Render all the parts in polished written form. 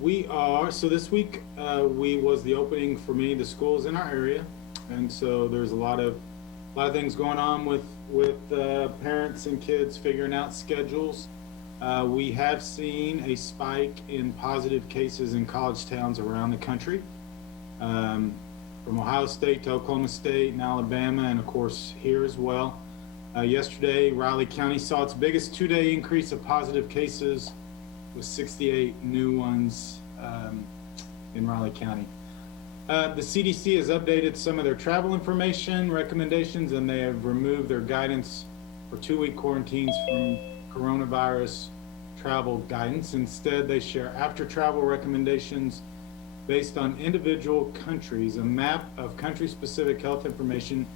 We are, so this week, we was the opening for many of the schools in our area. And so there's a lot of things going on with parents and kids figuring out schedules. We have seen a spike in positive cases in college towns around the country, from Ohio State to Oklahoma State and Alabama, and of course here as well. Yesterday, Riley County saw its biggest two-day increase of positive cases with 68 new ones in Raleigh County. The CDC has updated some of their travel information recommendations, and they have removed their guidance for 2-week quarantines from coronavirus travel guidance. Instead, they share after travel recommendations based on individual countries. A map of country-specific health information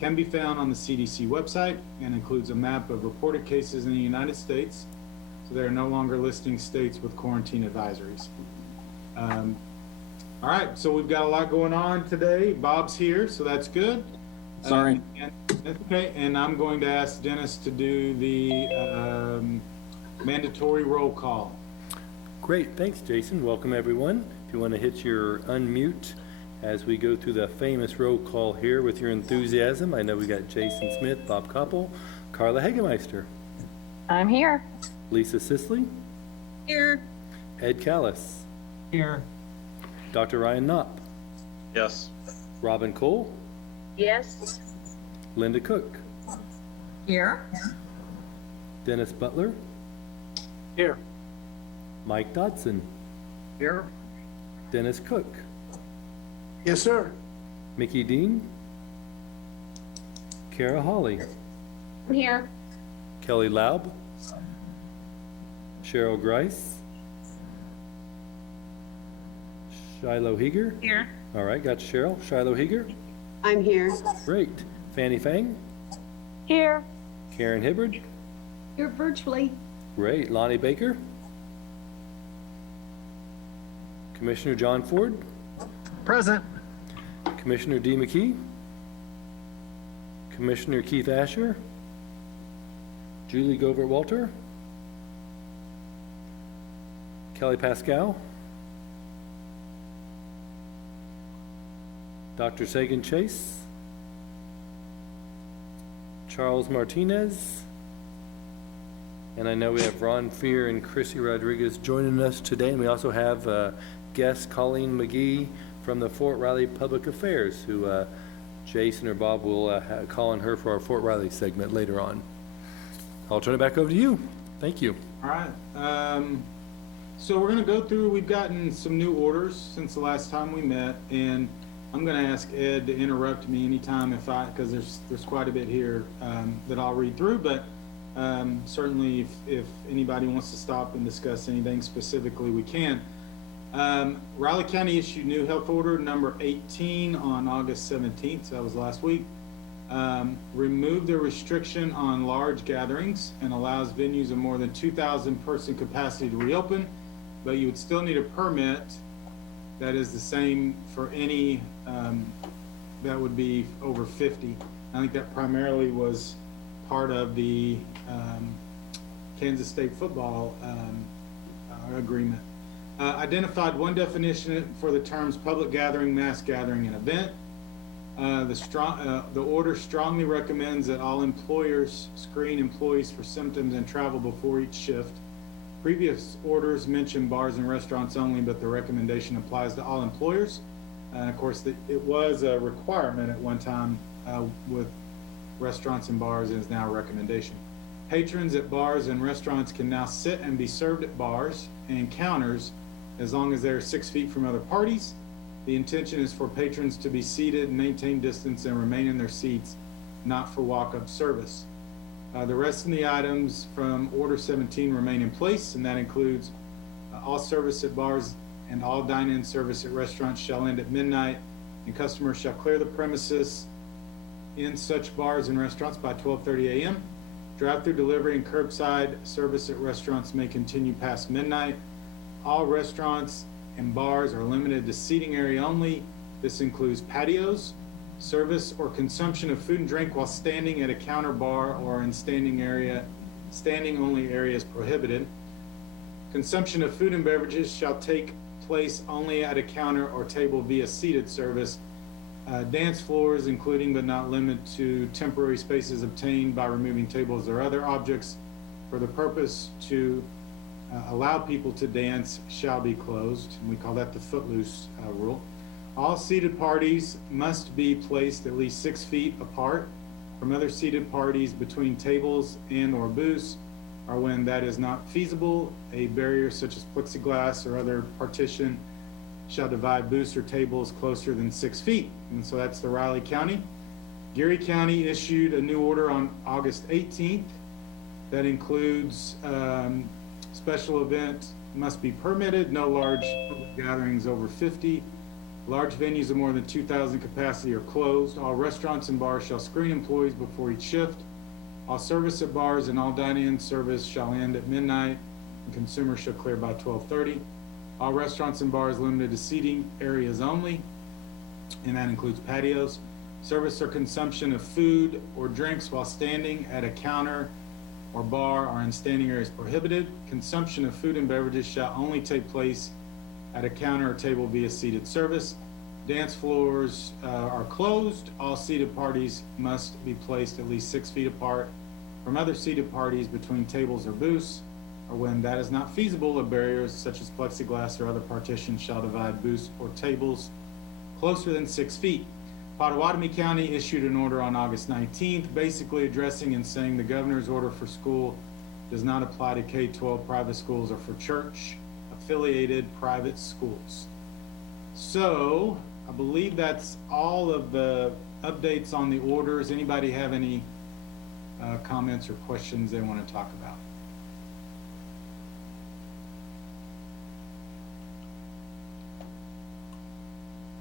can be found on the CDC website and includes a map of reported cases in the United States. So they're no longer listing states with quarantine advisories. All right, so we've got a lot going on today. Bob's here, so that's good. Sorry. And that's okay, and I'm going to ask Dennis to do the mandatory roll call. Great, thanks, Jason. Welcome, everyone. If you want to hit your unmute as we go through the famous roll call here with your enthusiasm. I know we got Jason Smith, Bob Koppel, Carla Hagemeister, I'm here. Lisa Sisley, Here. Ed Callis, Here. Dr. Ryan Knopp, Yes. Robin Cole, Yes. Linda Cook, Here. Dennis Butler, Here. Mike Dodson, Here. Dennis Cook, Yes, sir. Mickey Dean, Kara Hawley, I'm here. Kelly Laub, Cheryl Grice, Shiloh Heeger. Here. All right, got Cheryl. Shiloh Heeger. I'm here. Great. Fanny Fang, Here. Karen Hibbard. Here virtually. Great. Lonnie Baker. Commissioner John Ford. Present. Commissioner Dee McKee. Commissioner Keith Asher. Julie Govert Walter. Kelly Pascal. Dr. Sagan Chase. Charles Martinez. And I know we have Ron Fear and Chrissy Rodriguez joining us today. And we also have guest Colleen McGee from the Fort Riley Public Affairs, who Jason or Bob will call on her for our Fort Riley segment later on. I'll turn it back over to you. Thank you. All right. So we're going to go through, we've gotten some new orders since the last time we met, and I'm going to ask Ed to interrupt me anytime because there's quite a bit here that I'll read through, but certainly if anybody wants to stop and discuss anything specifically, we can. Riley County issued new health order number 18 on August 17th, so that was last week. Removed the restriction on large gatherings and allows venues of more than 2,000 person capacity to reopen, but you would still need a permit that is the same for any that would be over 50. I think that primarily was part of the Kansas State football agreement. Identified one definition for the terms public gathering, mass gathering, and event. The order strongly recommends that all employers screen employees for symptoms and travel before each shift. Previous orders mentioned bars and restaurants only, but the recommendation applies to all employers. And of course, it was a requirement at one time with restaurants and bars, and is now a recommendation. Patrons at bars and restaurants can now sit and be served at bars and counters as long as they're 6 feet from other parties. The intention is for patrons to be seated, maintain distance, and remain in their seats, not for walk-up service. The rest of the items from Order 17 remain in place, and that includes all service at bars and all dine-in service at restaurants shall end at midnight, and customers shall clear the premises in such bars and restaurants by 12:30 a.m. Drive-through delivery and curbside service at restaurants may continue past midnight. All restaurants and bars are limited to seating area only. This includes patios. Service or consumption of food and drink while standing at a counter bar or in standing only area is prohibited. Consumption of food and beverages shall take place only at a counter or table via seated service. Dance floors, including but not limited to temporary spaces obtained by removing tables or other objects for the purpose to allow people to dance, shall be closed. And we call that the Footloose Rule. All seated parties must be placed at least 6 feet apart from other seated parties between tables and or booths, or when that is not feasible, a barrier such as plexiglass or other partition shall divide booths or tables closer than 6 feet. And so that's the Riley County. Geary County issued a new order on August 18th that includes special event must be permitted, no large public gatherings over 50. Large venues of more than 2,000 capacity are closed. All restaurants and bars shall screen employees before each shift. All service at bars and all dine-in service shall end at midnight, and consumers shall clear by 12:30. All restaurants and bars limited to seating areas only, and that includes patios. Service or consumption of food or drinks while standing at a counter or bar or in standing areas prohibited. Consumption of food and beverages shall only take place at a counter or table via seated service. Dance floors are closed. All seated parties must be placed at least 6 feet apart from other seated parties between tables or booths, or when that is not feasible, a barrier such as plexiglass or other partitions shall divide booths or tables closer than 6 feet. Pottawatomie County issued an order on August 19th, basically addressing and saying the governor's order for school does not apply to K-12 private schools or for church affiliated private schools. So I believe that's all of the updates on the orders. Anybody have any comments or questions they want to talk about?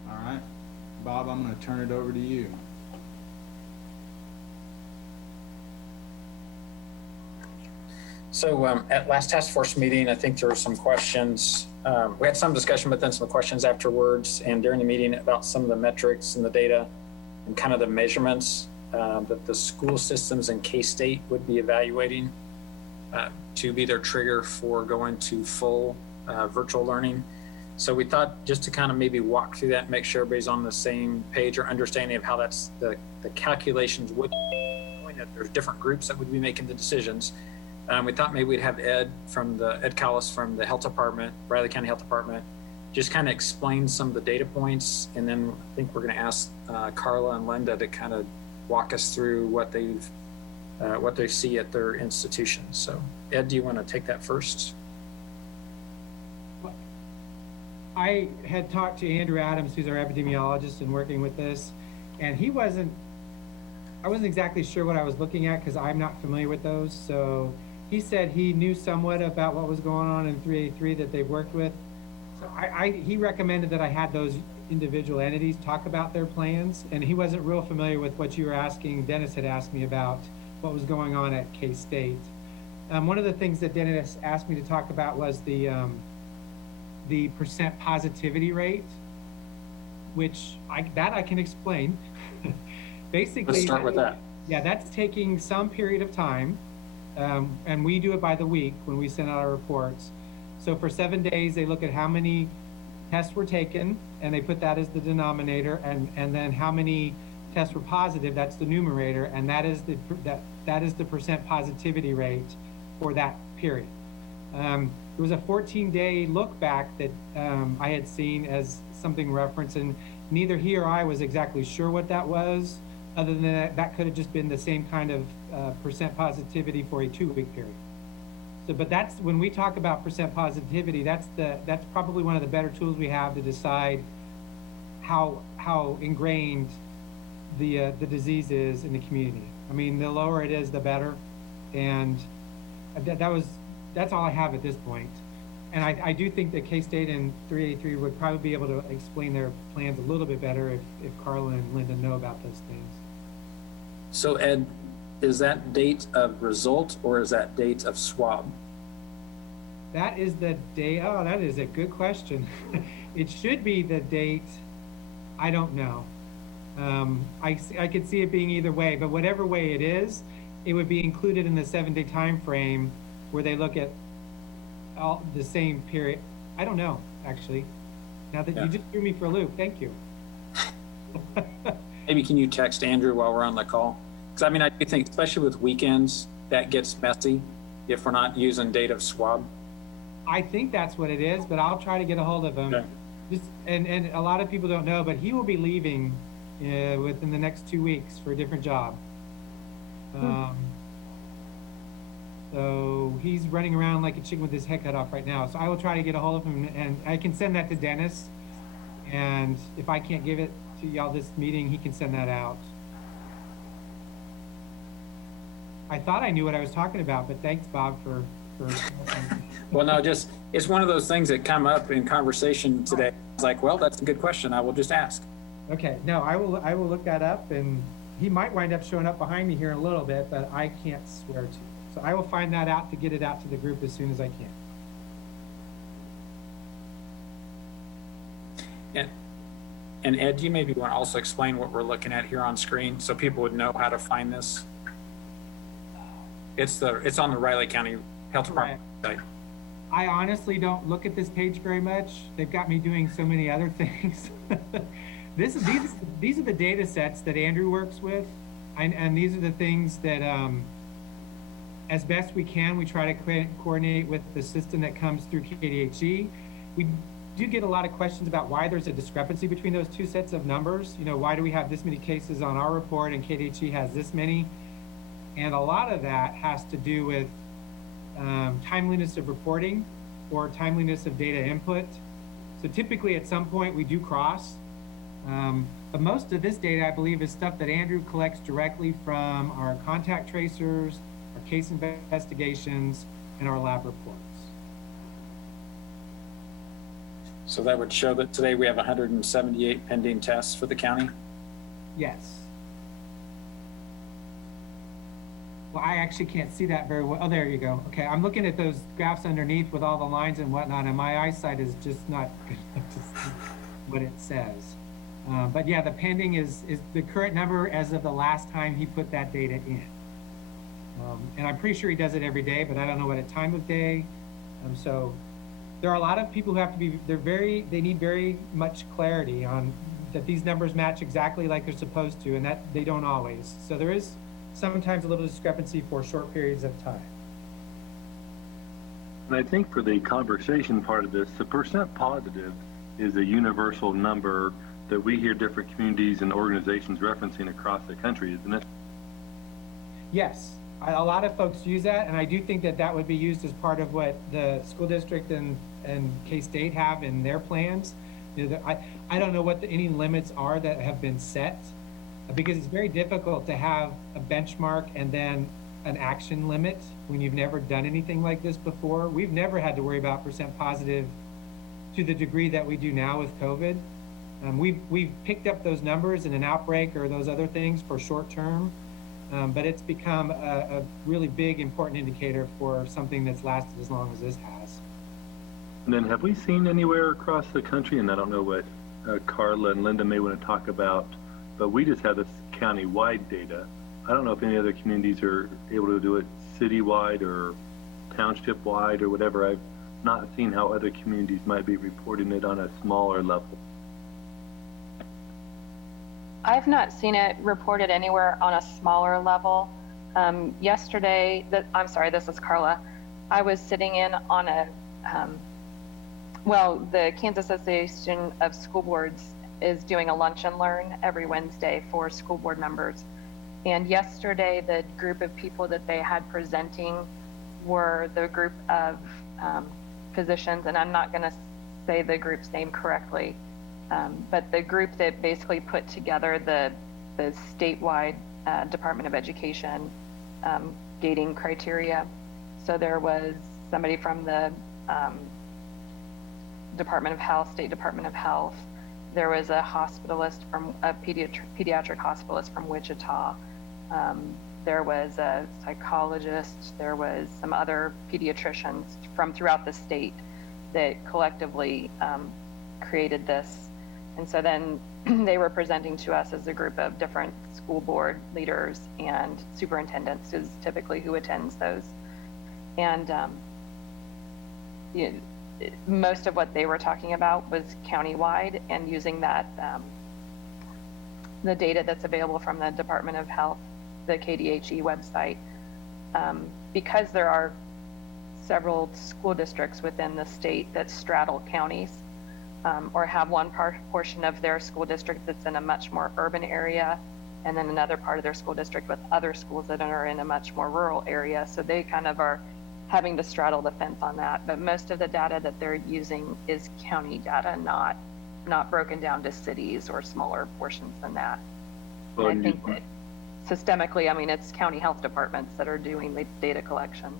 All right, Bob, I'm going to turn it over to you. So at last task force meeting, I think there were some questions. We had some discussion, but then some questions afterwards and during the meeting about some of the metrics and the data and kind of the measurements that the school systems and K-State would be evaluating to be their trigger for going to full virtual learning. So we thought just to kind of maybe walk through that, make sure everybody's on the same page or understanding of how that's the calculations would be going, that there's different groups that would be making the decisions. We thought maybe we'd have Ed Callis from the health department, Riley County Health Department, just kind of explain some of the data points. And then I think we're going to ask Carla and Linda to kind of walk us through what they see at their institutions. So Ed, do you want to take that first? I had talked to Andrew Adams, who's our epidemiologist and working with this, and I wasn't exactly sure what I was looking at because I'm not familiar with those. So he said he knew somewhat about what was going on in 383 that they've worked with. So he recommended that I had those individual entities talk about their plans, and he wasn't real familiar with what you were asking. Dennis had asked me about what was going on at K-State. One of the things that Dennis asked me to talk about was the percent positivity rate, which I can explain. Basically, Let's start with that. Yeah, that's taking some period of time, and we do it by the week when we send out our reports. So for 7 days, they look at how many tests were taken, and they put that as the denominator, and then how many tests were positive, that's the numerator, and that is the percent positivity rate for that period. There was a 14-day look back that I had seen as something referenced, and neither he or I was exactly sure what that was, other than that could have just been the same kind of percent positivity for a 2-week period. So, but that's when we talk about percent positivity, that's probably one of the better tools we have to decide how ingrained the disease is in the community. I mean, the lower it is, the better, and that's all I have at this point. And I do think that K-State and 383 would probably be able to explain their plans a little bit better if Carla and Linda know about those things. So Ed, is that date of result or is that date of swab? That is the date. Oh, that is a good question. It should be the date. I don't know. I could see it being either way, but whatever way it is, it would be included in the 7-day time frame where they look at all the same period, I don't know, actually. Now that Yeah. you just threw me for a loop, thank you. Maybe can you text Andrew while we're on the call? Because I mean, I do think, especially with weekends, that gets messy if we're not using date of swab. I think that's what it is, but I'll try to get a hold of him. Okay. Just, and a lot of people don't know, but he will be leaving within the next 2 weeks for a different job. So he's running around like a chicken with his head cut off right now. So I will try to get a hold of him, and I can send that to Dennis. And if I can't give it to y'all this meeting, he can send that out. I thought I knew what I was talking about, but thanks, Bob, for Well, no, just, it's one of those things that come up in conversation today. It's like, well, that's a good question. I will just ask. Okay, no, I will look that up, and he might wind up showing up behind me here in a little bit, but I can't swear to. So I will find that out to get it out to the group as soon as I can. And Ed, you maybe want to also explain what we're looking at here on screen so people would know how to find this. It's on the Riley County Health Department site. I honestly don't look at this page very much. They've got me doing so many other things. These are the data sets that Andrew works with, and these are the things that, as best we can, we try to coordinate with the system that comes through KDHE. We do get a lot of questions about why there's a discrepancy between those two sets of numbers. You know, why do we have this many cases on our report and KDHE has this many? And a lot of that has to do with timeliness of reporting or timeliness of data input. So typically at some point we do cross. But most of this data, I believe, is stuff that Andrew collects directly from our contact tracers, our case investigations, and our lab reports. So that would show that today we have 178 pending tests for the county. Yes. Well, I actually can't see that very well. Oh, there you go. Okay, I'm looking at those graphs underneath with all the lines and whatnot, and my eyesight is just not good enough to see what it says. But yeah, the pending is the current number as of the last time he put that data in. And I'm pretty sure he does it every day, but I don't know what time of day. So there are a lot of people who have to be, they need very much clarity on that these numbers match exactly like they're supposed to, and that they don't always. So there is sometimes a little discrepancy for short periods of time. And I think for the conversation part of this, the percent positive is a universal number that we hear different communities and organizations referencing across the country, isn't it? Yes, a lot of folks use that, and I do think that that would be used as part of what the school district and K-State have in their plans. You know, I don't know what any limits are that have been set, because it's very difficult to have a benchmark and then an action limit when you've never done anything like this before. We've never had to worry about percent positive to the degree that we do now with COVID. We've picked up those numbers in an outbreak or those other things for short term, but it's become a really big, important indicator for something that's lasted as long as this has. And then have we seen anywhere across the country, and I don't know what Carla and Linda may want to talk about, but we just have this county-wide data. I don't know if any other communities are able to do it city-wide or township-wide or whatever. I've not seen how other communities might be reporting it on a smaller level. I've not seen it reported anywhere on a smaller level. Yesterday, this is Carla. I was sitting in on the Kansas Association of School Boards is doing a lunch and learn every Wednesday for school board members. And yesterday, the group of people that they had presenting were the group of physicians, and I'm not gonna say the group's name correctly, but the group that basically put together the statewide Department of Education gating criteria. So there was somebody from the Department of Health, State Department of Health. There was a hospitalist a pediatric hospitalist from Wichita. There was a psychologist. There was some other pediatricians from throughout the state that collectively created this. And so then they were presenting to us as a group of different school board leaders and superintendents is typically who attends those. And most of what they were talking about was countywide and using that, the data that's available from the Department of Health, the KDHE website. Because there are several school districts within the state that straddle counties, or have one portion of their school district that's in a much more urban area, and then another part of their school district with other schools that are in a much more rural area. So they kind of are having to straddle the fence on that. But most of the data that they're using is county data, not broken down to cities or smaller portions than that. Well, And I think that systemically, I mean, it's county health departments that are doing the data collection.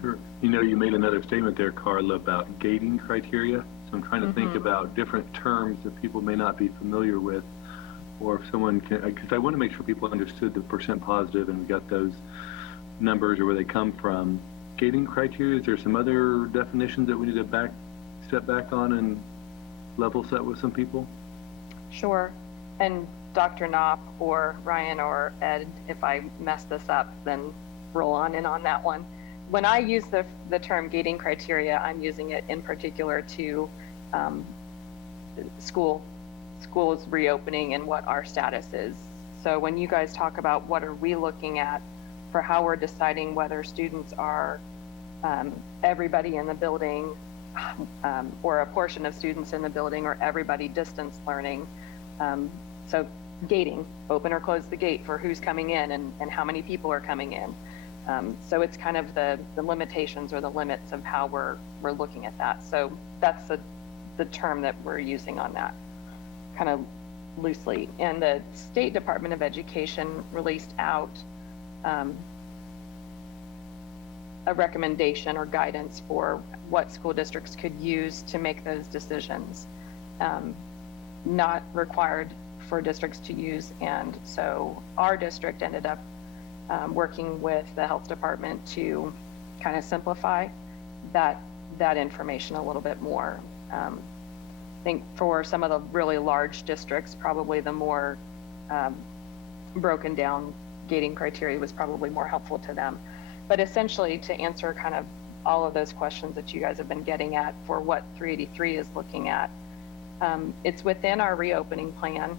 Sure. You know, you made another statement there, Carla, about gating criteria. So I'm trying to think about different terms that people may not be familiar with, or if someone can, because I want to make sure people understood the percent positive and we got those numbers or where they come from. Gating criteria, is there some other definitions that we need to step back on and level set with some people? Sure. And Dr. Knopp or Ryan or Ed, if I mess this up, then roll on in on that one. When I use the term gating criteria, I'm using it in particular to schools reopening and what our status is. So when you guys talk about what are we looking at for how we're deciding whether students are everybody in the building or a portion of students in the building or everybody distance learning. So gating, open or close the gate for who's coming in and how many people are coming in. So it's kind of the limitations or the limits of how we're looking at that. So that's the term that we're using on that, kind of loosely. And the State Department of Education released out a recommendation or guidance for what school districts could use to make those decisions. Not required for districts to use. And so our district ended up working with the health department to kind of simplify that information a little bit more. I think for some of the really large districts, probably the more broken down gating criteria was probably more helpful to them. But essentially, to answer kind of all of those questions that you guys have been getting at for what 383 is looking at, it's within our reopening plan.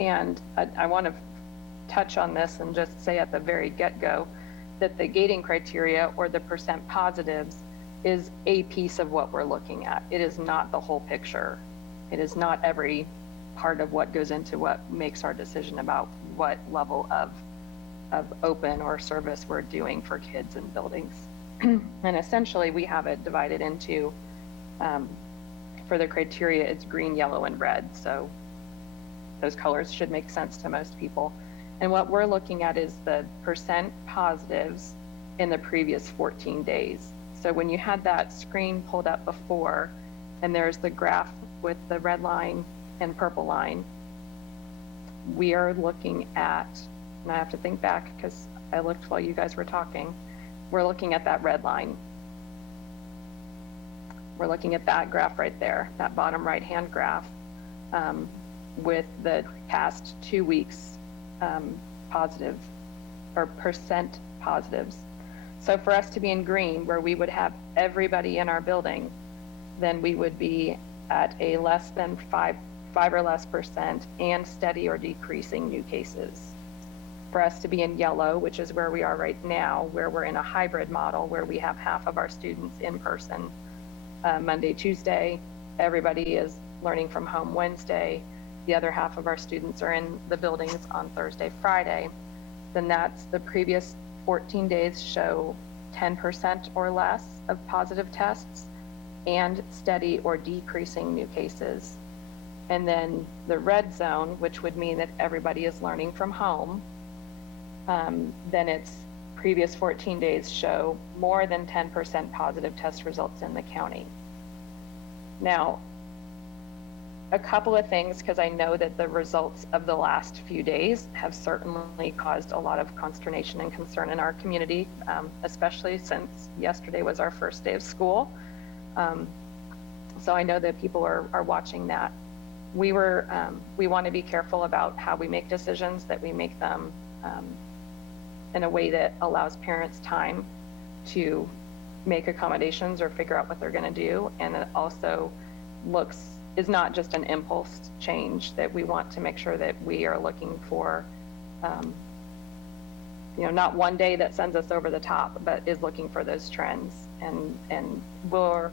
And I want to touch on this and just say at the very get-go that the gating criteria or the percent positives is a piece of what we're looking at. It is not the whole picture. It is not every part of what goes into what makes our decision about what level of open or service we're doing for kids in buildings. And essentially we have it divided into, for the criteria, it's green, yellow, and red. So those colors should make sense to most people. And what we're looking at is the percent positives in the previous 14 days. So when you had that screen pulled up before, and there's the graph with the red line and purple line, we are looking at, and I have to think back because I looked while you guys were talking, we're looking at that red line. We're looking at that graph right there, that bottom right-hand graph, with the past 2 weeks positive or percent positives. So for us to be in green, where we would have everybody in our building, then we would be at a less than 5 or less percent and steady or decreasing new cases. For us to be in yellow, which is where we are right now, where we're in a hybrid model where we have half of our students in person Monday, Tuesday, everybody is learning from home Wednesday, the other half of our students are in the buildings on Thursday, Friday, then that's the previous 14 days show 10% or less of positive tests and steady or decreasing new cases. And then the red zone, which would mean that everybody is learning from home, then its previous 14 days show more than 10% positive test results in the county. Now, a couple of things, because I know that the results of the last few days have certainly caused a lot of consternation and concern in our community, especially since yesterday was our first day of school. So I know that people are watching that. We want to be careful about how we make decisions, that we make them in a way that allows parents time to make accommodations or figure out what they're going to do. And it also is not just an impulse change, that we want to make sure that we are looking for, not one day that sends us over the top, but is looking for those trends. And we're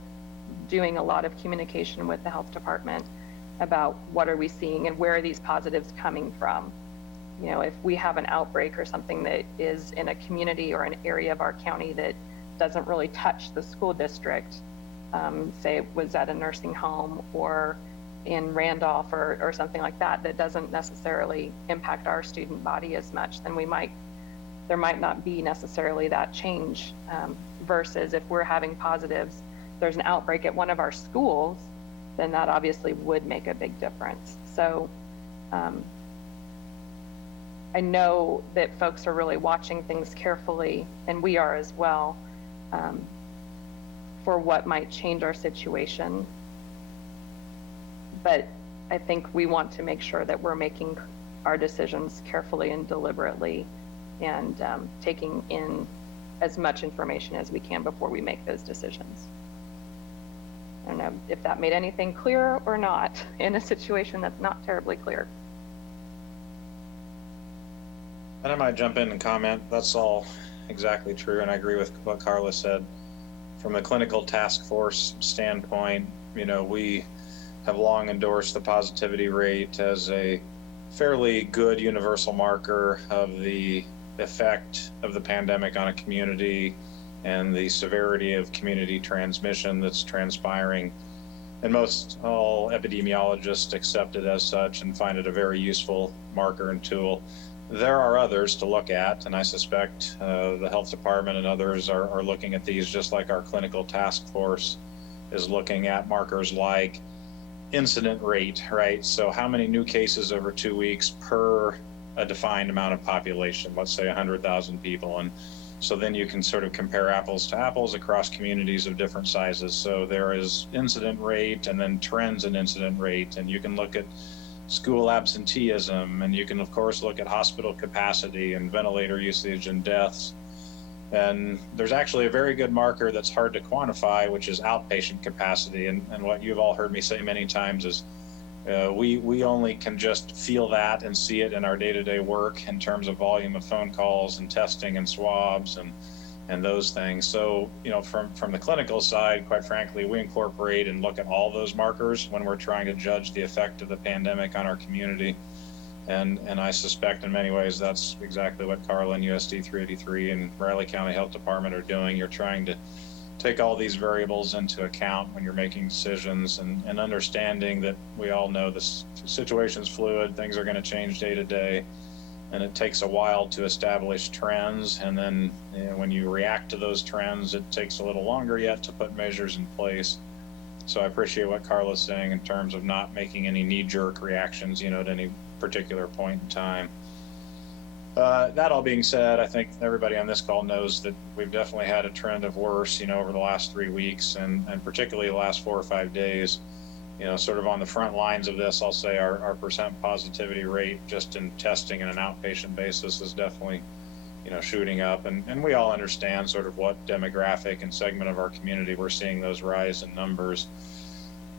doing a lot of communication with the health department about what are we seeing and where are these positives coming from. If we have an outbreak or something that is in a community or an area of our county that doesn't really touch the school district, say it was at a nursing home or in Randolph or something like that, that doesn't necessarily impact our student body as much, then there might not be necessarily that change, versus if we're having positives, there's an outbreak at one of our schools, then that obviously would make a big difference. So I know that folks are really watching things carefully, and we are as well, for what might change our situation. But I think we want to make sure that we're making our decisions carefully and deliberately, and taking in as much information as we can before we make those decisions. I don't know if that made anything clear or not in a situation that's not terribly clear. And I might jump in and comment. That's all exactly true, and I agree with what Carla said. From the clinical task force standpoint, we have long endorsed the positivity rate as a fairly good universal marker of the effect of the pandemic on a community and the severity of community transmission that's transpiring. And most all epidemiologists accept it as such and find it a very useful marker and tool. There are others to look at, and I suspect the health department and others are looking at these, just like our clinical task force is looking at markers like incident rate, right? So how many new cases over 2 weeks per a defined amount of population, let's say 100,000 people. And so then you can sort of compare apples to apples across communities of different sizes. So there is incident rate and then trends in incident rate, and you can look at school absenteeism, and you can of course look at hospital capacity and ventilator usage and deaths. And there's actually a very good marker that's hard to quantify, which is outpatient capacity. And what you've all heard me say many times is we only can just feel that and see it in our day-to-day work in terms of volume of phone calls and testing and swabs and those things. So, from the clinical side, quite frankly, we incorporate and look at all those markers when we're trying to judge the effect of the pandemic on our community. And I suspect in many ways that's exactly what Carla and USD 383 and Riley County Health Department are doing. You're trying to take all these variables into account when you're making decisions, and understanding that we all know this situation's fluid, things are going to change day to day, and it takes a while to establish trends. And then when you react to those trends, it takes a little longer yet to put measures in place. So I appreciate what Carla's saying in terms of not making any knee-jerk reactions, at any particular point in time. That all being said, I think everybody on this call knows that we've definitely had a trend of worse, over the last 3 weeks, and particularly the last 4 or 5 days. Sort of on the front lines of this, I'll say our percent positivity rate just in testing on an outpatient basis is definitely, shooting up. And we all understand sort of what demographic and segment of our community we're seeing those rise in numbers.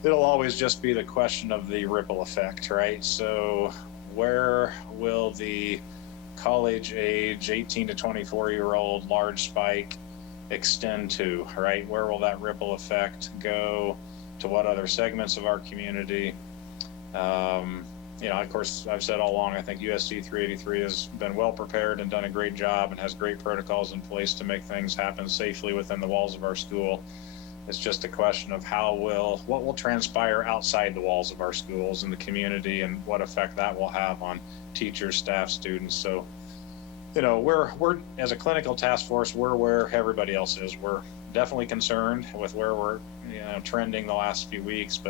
It'll always just be the question of the ripple effect, right? So where will the college age 18 to 24-year-old large spike extend to, right? Where will that ripple effect go? To what other segments of our community? Of course, I've said all along, I think USD 383 has been well prepared and done a great job and has great protocols in place to make things happen safely within the walls of our school. It's just a question of what will transpire outside the walls of our schools in the community, and what effect that will have on teachers, staff, students. So, we're as a clinical task force, we're where everybody else is. We're definitely concerned with where we're trending the last few weeks,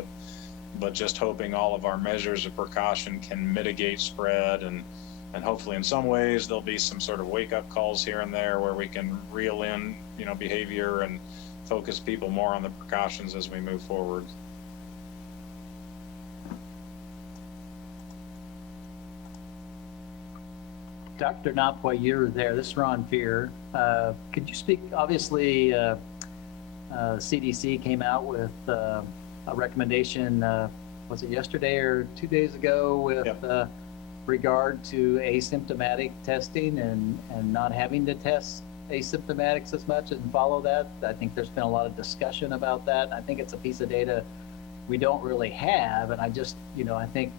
but just hoping all of our measures of precaution can mitigate spread, and hopefully in some ways there'll be some sort of wake-up calls here and there where we can reel in behavior and focus people more on the precautions as we move forward. Dr. Knopf, while you're there, this is Ron Fear. Could you speak, obviously, CDC came out with a recommendation, was it yesterday or 2 days ago, with Yep. Regard to asymptomatic testing and not having to test asymptomatics as much and follow that. I think there's been a lot of discussion about that. I think it's a piece of data we don't really have, and I just, I think,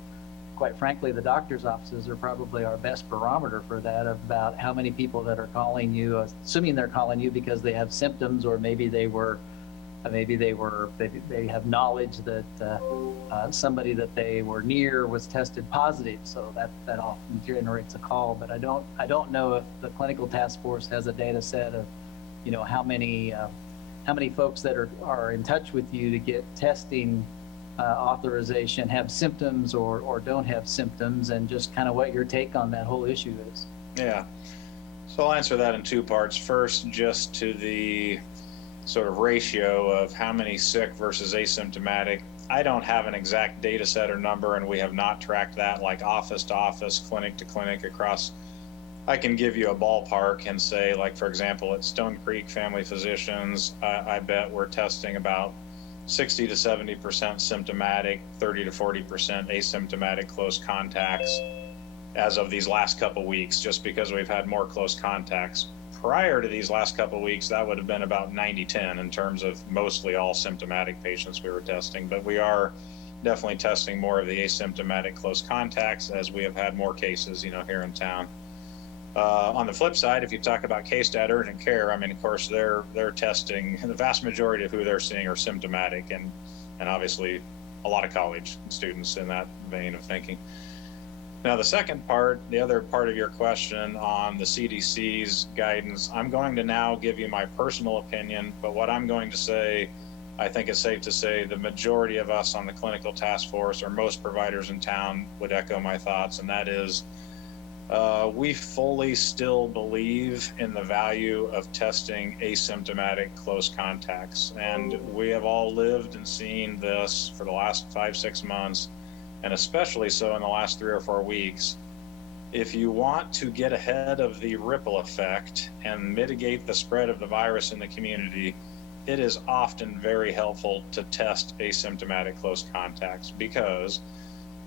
quite frankly, the doctor's offices are probably our best barometer for that, about how many people that are calling you, assuming they're calling you because they have symptoms, or maybe they have knowledge that somebody that they were near was tested positive, so that often generates a call. But I don't know if the clinical task force has a data set of, how many folks that are in touch with you to get testing authorization have symptoms or don't have symptoms, and just kind of what your take on that whole issue is. Yeah. So I'll answer that in two parts. First, just to the sort of ratio of how many sick versus asymptomatic. I don't have an exact data set or number, and we have not tracked that like office to office, clinic to clinic across. I can give you a ballpark and say, like, for example, at Stone Creek Family Physicians, I bet we're testing about 60 to 70% symptomatic, 30 to 40% asymptomatic close contacts as of these last couple weeks, just because we've had more close contacts. Prior to these last couple of weeks, that would have been about 90-10 in terms of mostly all symptomatic patients we were testing, but we are definitely testing more of the asymptomatic close contacts as we have had more cases, here in town. On the flip side, if you talk about K-Stat urgent care, I mean, of course, they're testing, the vast majority of who they're seeing are symptomatic, and obviously a lot of college students in that vein of thinking. Now, the second part, the other part of your question on the CDC's guidance, I'm going to now give you my personal opinion, but what I'm going to say, I think it's safe to say the majority of us on the clinical task force, or most providers in town, would echo my thoughts, and that is we fully still believe in the value of testing asymptomatic close contacts. And we have all lived and seen this for the last 5-6 months, and especially so in the last 3 or 4 weeks. If you want to get ahead of the ripple effect and mitigate the spread of the virus in the community, it is often very helpful to test asymptomatic close contacts, because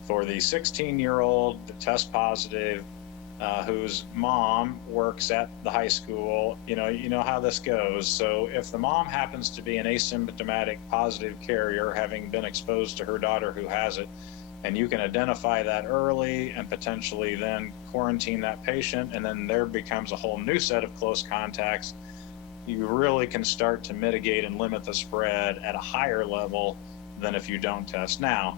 for the 16-year-old that tests positive, whose mom works at the high school, you know how this goes. So if the mom happens to be an asymptomatic positive carrier, having been exposed to her daughter who has it, and you can identify that early and potentially then quarantine that patient, and then there becomes a whole new set of close contacts, you really can start to mitigate and limit the spread at a higher level than if you don't test. Now,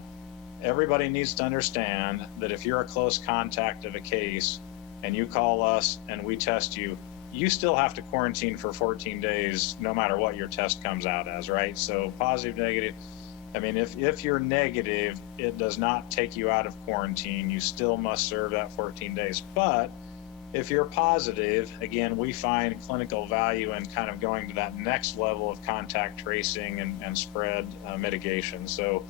everybody needs to understand that if you're a close contact of a case and you call us and we test you, you still have to quarantine for 14 days no matter what your test comes out as, right? So positive, negative. I mean, if you're negative, it does not take you out of quarantine. You still must serve that 14 days. But if you're positive, again, we find clinical value in kind of going to that next level of contact tracing and spread mitigation. So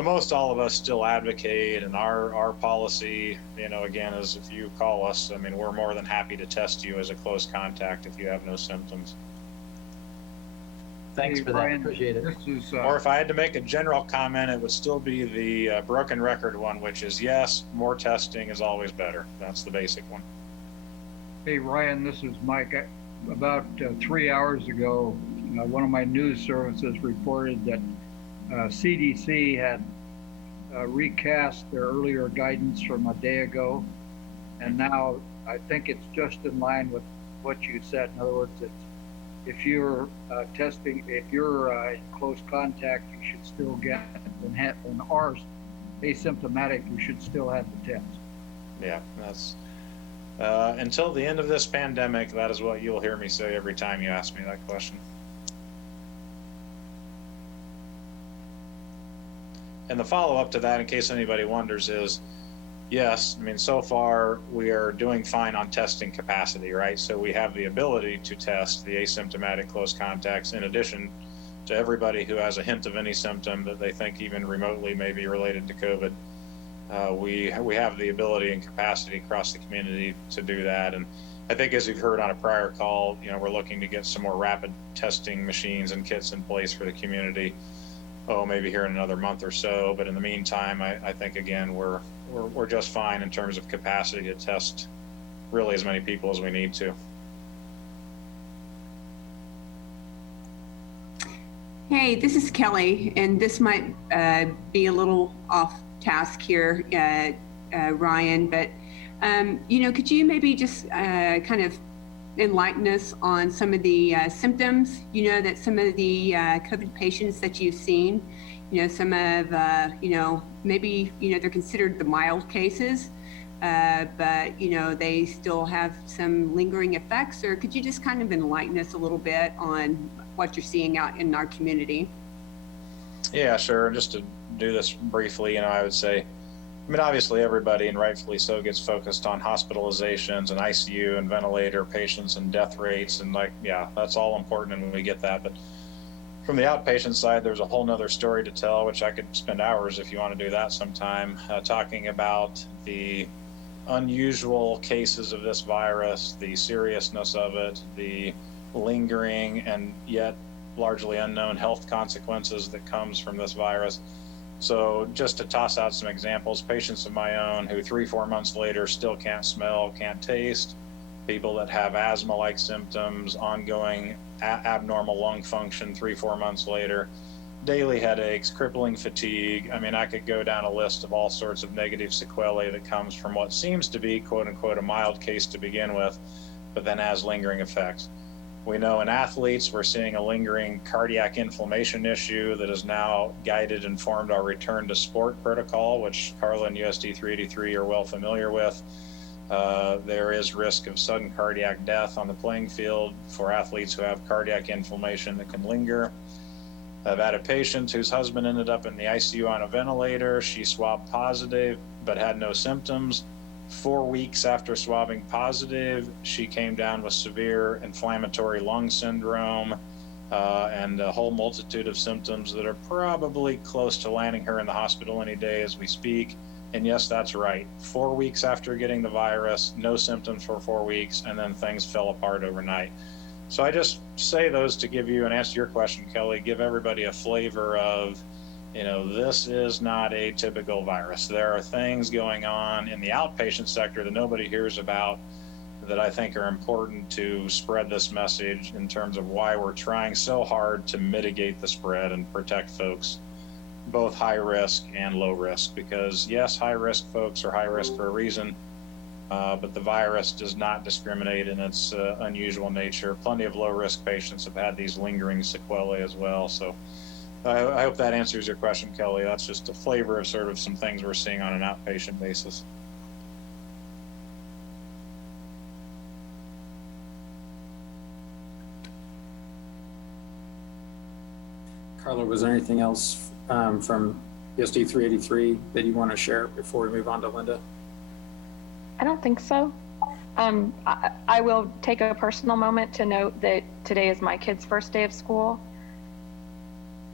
most all of us still advocate, and our policy, again, is if you call us, I mean, we're more than happy to test you as a close contact if you have no symptoms. Thanks for that. Appreciate it. Or if I had to make a general comment, it would still be the broken record one, which is yes, more testing is always better. That's the basic one. Hey, Ryan, this is Mike. About 3 hours ago, one of my news services reported that CDC had recast their earlier guidance from a day ago, and now I think it's just in line with what you said. In other words, if you're testing, if you're in close contact, you should still get, and ours asymptomatic, you should still have the test. Yeah, that's until the end of this pandemic, that is what you'll hear me say every time you ask me that question. And the follow-up to that, in case anybody wonders, is yes, I mean, so far we are doing fine on testing capacity, right? So we have the ability to test the asymptomatic close contacts in addition to everybody who has a hint of any symptom that they think even remotely may be related to COVID. We have the ability and capacity across the community to do that. And I think as you've heard on a prior call, we're looking to get some more rapid testing machines and kits in place for the community. Maybe here in another month or so. But in the meantime, I think again, we're just fine in terms of capacity to test really as many people as we need to. Hey, this is Kelly, and this might be a little off task here, Ryan, but could you maybe just kind of enlighten us on some of the symptoms, that some of the COVID patients that you've seen, some of, maybe, they're considered the mild cases, but, they still have some lingering effects, or could you just kind of enlighten us a little bit on what you're seeing out in our community? Yeah, sure. Just to do this briefly, I would say, obviously everybody, and rightfully so, gets focused on hospitalizations and ICU and ventilator patients and death rates. And that's all important, and we get that. But from the outpatient side, there's a whole nother story to tell, which I could spend hours if you want to do that sometime, talking about the unusual cases of this virus, the seriousness of it, the lingering and yet largely unknown health consequences that comes from this virus. So just to toss out some examples, patients of my own who 3-4 months later still can't smell, can't taste, people that have asthma-like symptoms, ongoing abnormal lung function 3-4 months later, daily headaches, crippling fatigue. I could go down a list of all sorts of negative sequelae that comes from what seems to be, quote unquote, a mild case to begin with, but then has lingering effects. We know in athletes, we're seeing a lingering cardiac inflammation issue that has now guided and formed our return to sport protocol, which Carla and USD 383 are well familiar with. There is risk of sudden cardiac death on the playing field for athletes who have cardiac inflammation that can linger. I've had a patient whose husband ended up in the ICU on a ventilator. She swabbed positive, but had no symptoms. 4 weeks after swabbing positive, she came down with severe inflammatory lung syndrome and a whole multitude of symptoms that are probably close to landing her in the hospital any day as we speak. And yes, that's right. 4 weeks after getting the virus, no symptoms for 4 weeks, and then things fell apart overnight. So I just say those to give you an answer to your question, Kelly, give everybody a flavor of, this is not a typical virus. There are things going on in the outpatient sector that nobody hears about that I think are important to spread this message in terms of why we're trying so hard to mitigate the spread and protect folks, both high risk and low risk, because yes, high risk folks are high risk for a reason, but the virus does not discriminate in its unusual nature. Plenty of low risk patients have had these lingering sequelae as well. So I hope that answers your question, Kelly. That's just a flavor of sort of some things we're seeing on an outpatient basis. Carla, was there anything else from USD 383 that you want to share before we move on to Linda? I don't think so. I will take a personal moment to note that today is my kid's first day of school,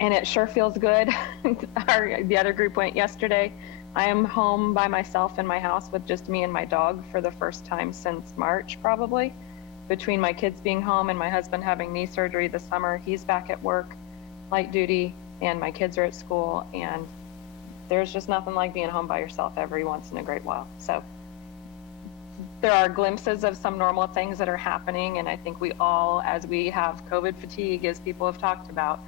and it sure feels good. The other group went yesterday. I am home by myself in my house with just me and my dog for the first time since March, probably. Between my kids being home and my husband having knee surgery this summer, he's back at work, light duty, and my kids are at school, and there's just nothing like being home by yourself every once in a great while. So there are glimpses of some normal things that are happening, and I think we all, as we have COVID fatigue, as people have talked about,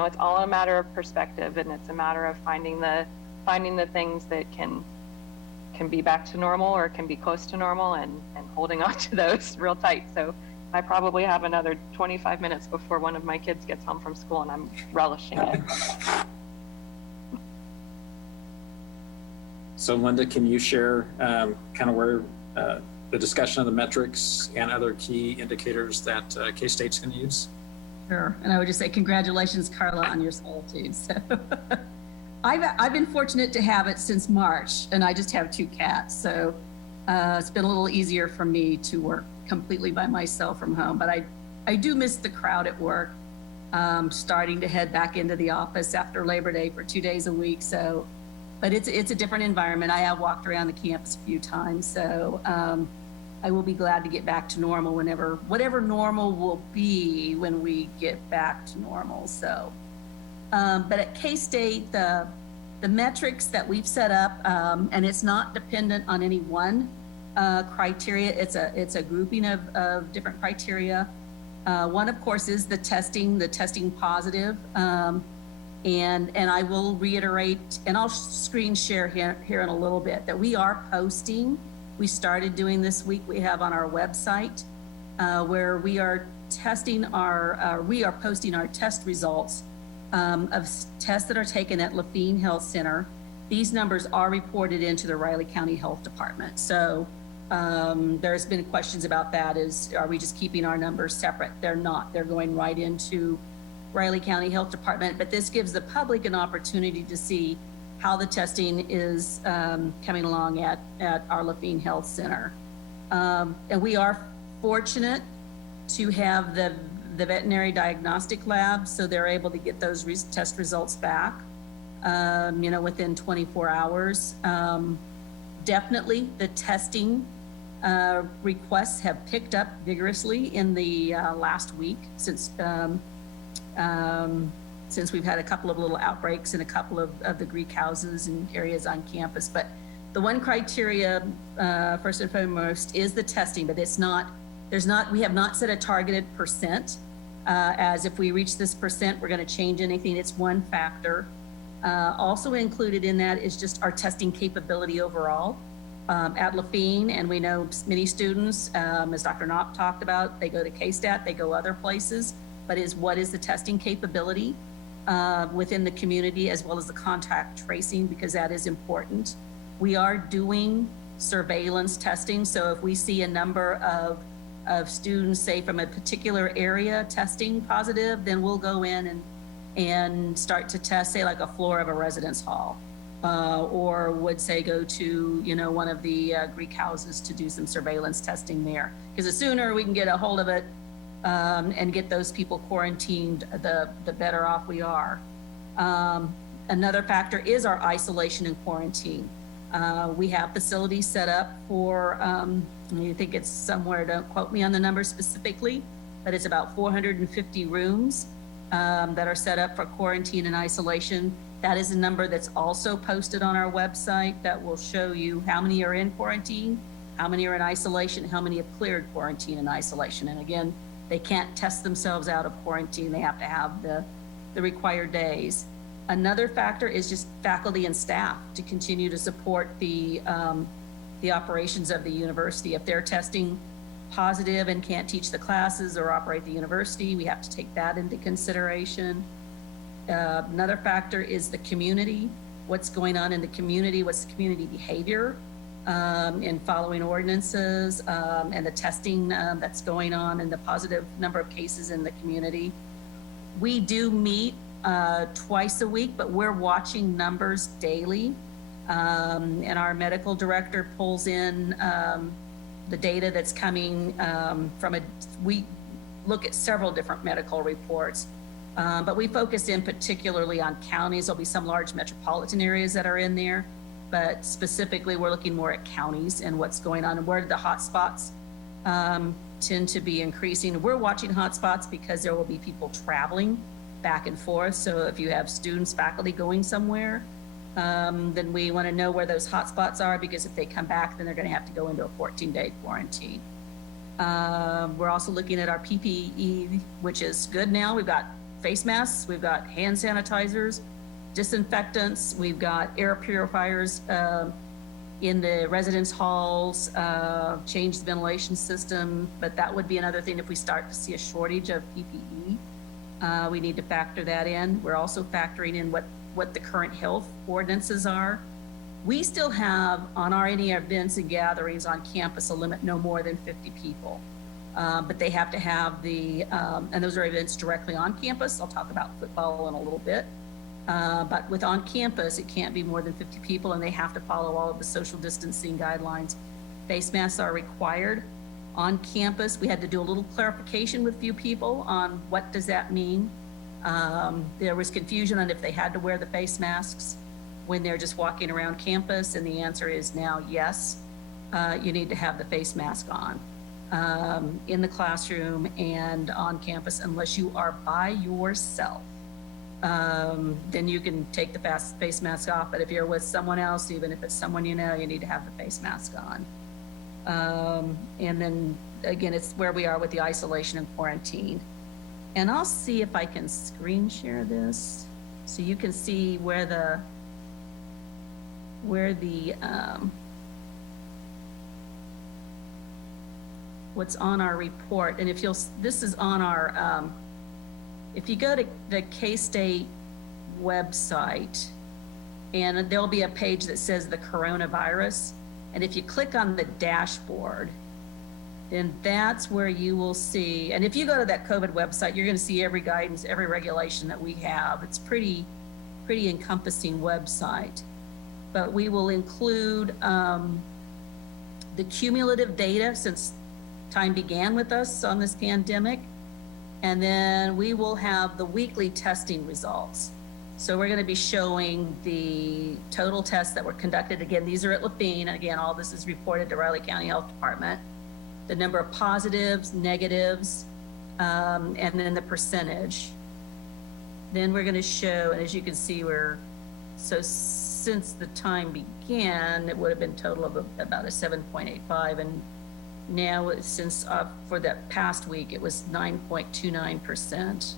it's all a matter of perspective, and it's a matter of finding the things that can be back to normal or can be close to normal, and holding on to those real tight. So I probably have another 25 minutes before one of my kids gets home from school, and I'm relishing it. So Linda, can you share kind of where the discussion of the metrics and other key indicators that K-State's going to use? Sure. And I would just say congratulations, Carla, on your solitude. So I've been fortunate to have it since March, and I just have 2 cats. So it's been a little easier for me to work completely by myself from home. But I do miss the crowd at work, starting to head back into the office after Labor Day for 2 days a week. So, but it's a different environment. I have walked around the campus a few times. So I will be glad to get back to normal whatever normal will be when we get back to normal. So, but at K-State, the metrics that we've set up, and it's not dependent on any one criteria. It's a grouping of different criteria. One, of course, is the testing positive. And I will reiterate, and I'll screen share here in a little bit, that we are posting. We started doing this week. We have on our website where we are posting our test results of tests that are taken at Lafayette Health Center. These numbers are reported into the Riley County Health Department. So there's been questions about that. Are we just keeping our numbers separate? They're not. They're going right into Riley County Health Department, but this gives the public an opportunity to see how the testing is coming along at our Lafayette Health Center. And we are fortunate to have the veterinary diagnostic lab, so they're able to get those test results back, within 24 hours. Definitely the testing requests have picked up vigorously in the last week since we've had a couple of little outbreaks in a couple of the Greek houses and areas on campus. But the one criteria, first and foremost, is the testing, but we have not set a targeted percent, as if we reach this percent, we're gonna change anything. It's one factor. Also included in that is just our testing capability overall. At Lafayette, and we know many students, as Dr. Knopp talked about, they go to K-Stat, they go other places, but what is the testing capability within the community, as well as the contact tracing, because that is important. We are doing surveillance testing, so if we see a number of students, say from a particular area testing positive, then we'll go in and start to test, say like a floor of a residence hall, or would say go to one of the Greek houses to do some surveillance testing there, because the sooner we can get a hold of it and get those people quarantined, the better off we are. Another factor is our isolation and quarantine. We have facilities set up for, I think it's somewhere, don't quote me on the number specifically, but it's about 450 rooms that are set up for quarantine and isolation. That is a number that's also posted on our website that will show you how many are in quarantine, how many are in isolation, how many have cleared quarantine and isolation. And again, they can't test themselves out of quarantine. They have to have the required days. Another factor is just faculty and staff to continue to support the operations of the university. If they're testing positive and can't teach the classes or operate the university, we have to take that into consideration. Another factor is the community, what's going on in the community, what's the community behavior in following ordinances, and the testing that's going on and the positive number of cases in the community. We do meet twice a week, but we're watching numbers daily. And our medical director pulls in the data that's coming we look at several different medical reports. But we focus in particularly on counties. There'll be some large metropolitan areas that are in there, but specifically we're looking more at counties and what's going on and where the hot spots tend to be increasing. We're watching hot spots because there will be people traveling back and forth. So if you have students, faculty going somewhere, then we want to know where those hot spots are, because if they come back, then they're going to have to go into a 14-day quarantine. We're also looking at our PPE, which is good now. We've got face masks, we've got hand sanitizers, disinfectants, we've got air purifiers in the residence halls, changed the ventilation system, but that would be another thing if we start to see a shortage of PPE. We need to factor that in. We're also factoring in what the current health ordinances are. We still have on any events and gatherings on campus a limit no more than 50 people. But they have to have and those are events directly on campus. I'll talk about football in a little bit. But with on campus, it can't be more than 50 people, and they have to follow all of the social distancing guidelines. Face masks are required. On campus, we had to do a little clarification with a few people on what does that mean. There was confusion on if they had to wear the face masks when they're just walking around campus, and the answer is now yes. you need to have the face mask on in the classroom and on campus unless you are by yourself. Then you can take the face mask off. But if you're with someone else, even if it's someone you know, you need to have the face mask on. And then again, it's where we are with the isolation and quarantine. And I'll see if I can screen share this so you can see where the what's on our report. And if you'll, this is on our, if you go to the K-State website, and there'll be a page that says the coronavirus. And if you click on the dashboard, then that's where you will see, and if you go to that COVID website, you're gonna see every guidance, every regulation that we have. It's pretty encompassing website. But we will include the cumulative data since time began with us on this pandemic. And then we will have the weekly testing results. So we're gonna be showing the total tests that were conducted. Again, these are at Lafayette. Again, all this is reported to Riley County Health Department. The number of positives, negatives, and then the percentage. Then we're gonna show, and as you can see, so since the time began, it would have been total of about a 7.85, and now since for that past week, it was 9.29%.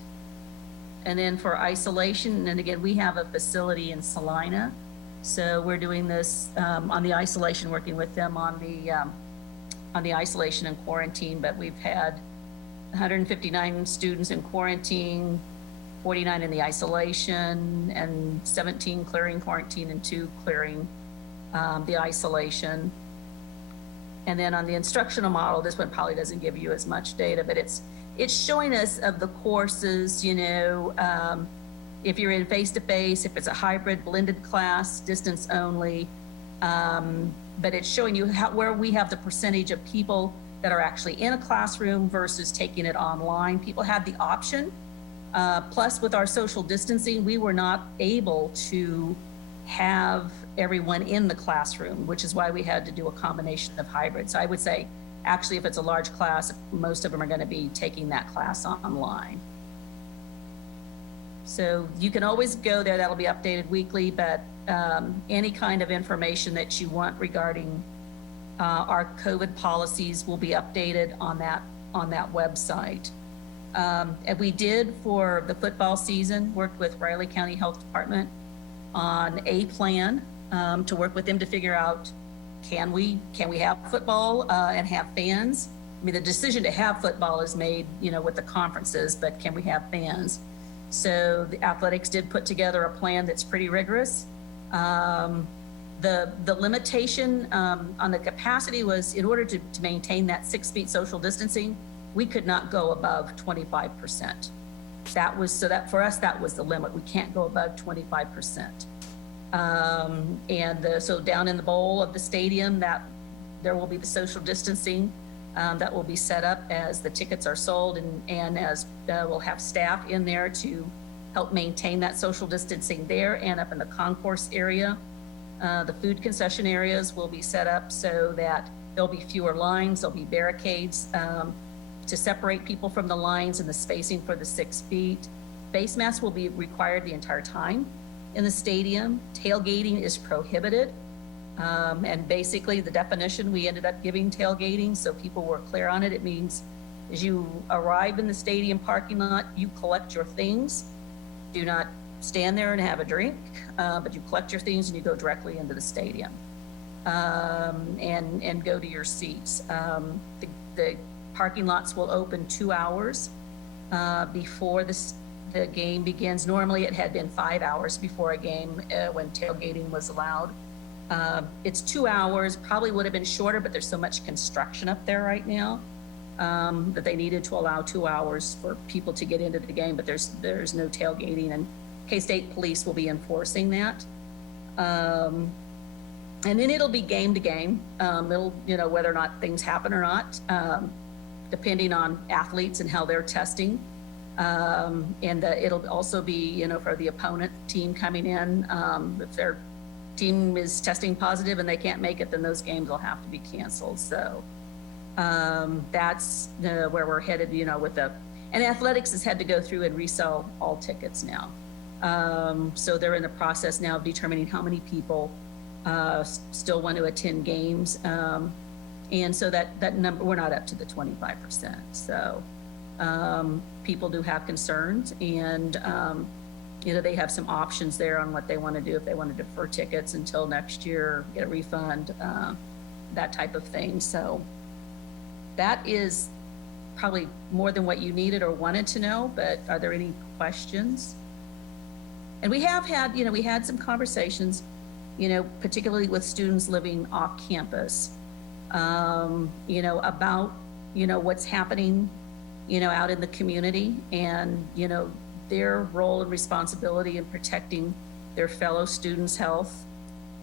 And then for isolation, and again, we have a facility in Salina, so we're doing this on the isolation, working with them on the isolation and quarantine, but we've had 159 students in quarantine, 49 in the isolation, and 17 clearing quarantine and 2 clearing the isolation. And then on the instructional model, this one probably doesn't give you as much data, but it's showing us of the courses, you know, if you're in face-to-face, if it's a hybrid blended class, distance only, but it's showing you where we have the percentage of people that are actually in a classroom versus taking it online. People had the option. Plus, with our social distancing, we were not able to have everyone in the classroom, which is why we had to do a combination of hybrids. So I would say, actually, if it's a large class, most of them are going to be taking that class online. So you can always go there. That'll be updated weekly, but any kind of information that you want regarding our COVID policies will be updated on that website. And we did, for the football season, worked with Riley County Health Department on a plan to work with them to figure out, can we have football and have fans? I mean, the decision to have football is made, you know, with the conferences, but can we have fans? So the athletics did put together a plan that's pretty rigorous. The limitation on the capacity was, in order to maintain that 6 feet social distancing, we could not go above 25%. That was, so that for us, that was the limit. We can't go above 25%. So down in the bowl of the stadium, that there will be the social distancing that will be set up as the tickets are sold, and as we'll have staff in there to help maintain that social distancing there, and up in the concourse area. The food concession areas will be set up so that there'll be fewer lines, there'll be barricades to separate people from the lines, and the spacing for the 6 feet. Face masks will be required the entire time in the stadium. Tailgating is prohibited. And basically the definition, we ended up giving tailgating, so people were clear on it. It means as you arrive in the stadium parking lot, you collect your things. Do not stand there and have a drink, but you collect your things and you go directly into the stadium and go to your seats. The parking lots will open 2 hours before the game begins. Normally it had been 5 hours before a game when tailgating was allowed. It's 2 hours, probably would have been shorter, but there's so much construction up there right now that they needed to allow 2 hours for people to get into the game, but there's no tailgating, and K-State Police will be enforcing that. And then it'll be game to game. It'll, you know, whether or not things happen or not, depending on athletes and how they're testing. And it'll also be, you know, for the opponent team coming in, if they're team is testing positive and they can't make it, then those games will have to be canceled. So that's where we're headed, you know, with the, and athletics has had to go through and resell all tickets now. So they're in the process now of determining how many people still want to attend games. And so that number, we're not up to the 25%. So people do have concerns, and you know, they have some options there on what they want to do, if they want to defer tickets until next year, get a refund, that type of thing. So that is probably more than what you needed or wanted to know, but are there any questions? And we have had, you know, we had some conversations, you know, particularly with students living off campus, you know, about, you know, what's happening, you know, out in the community, and, you know, their role and responsibility in protecting their fellow students' health,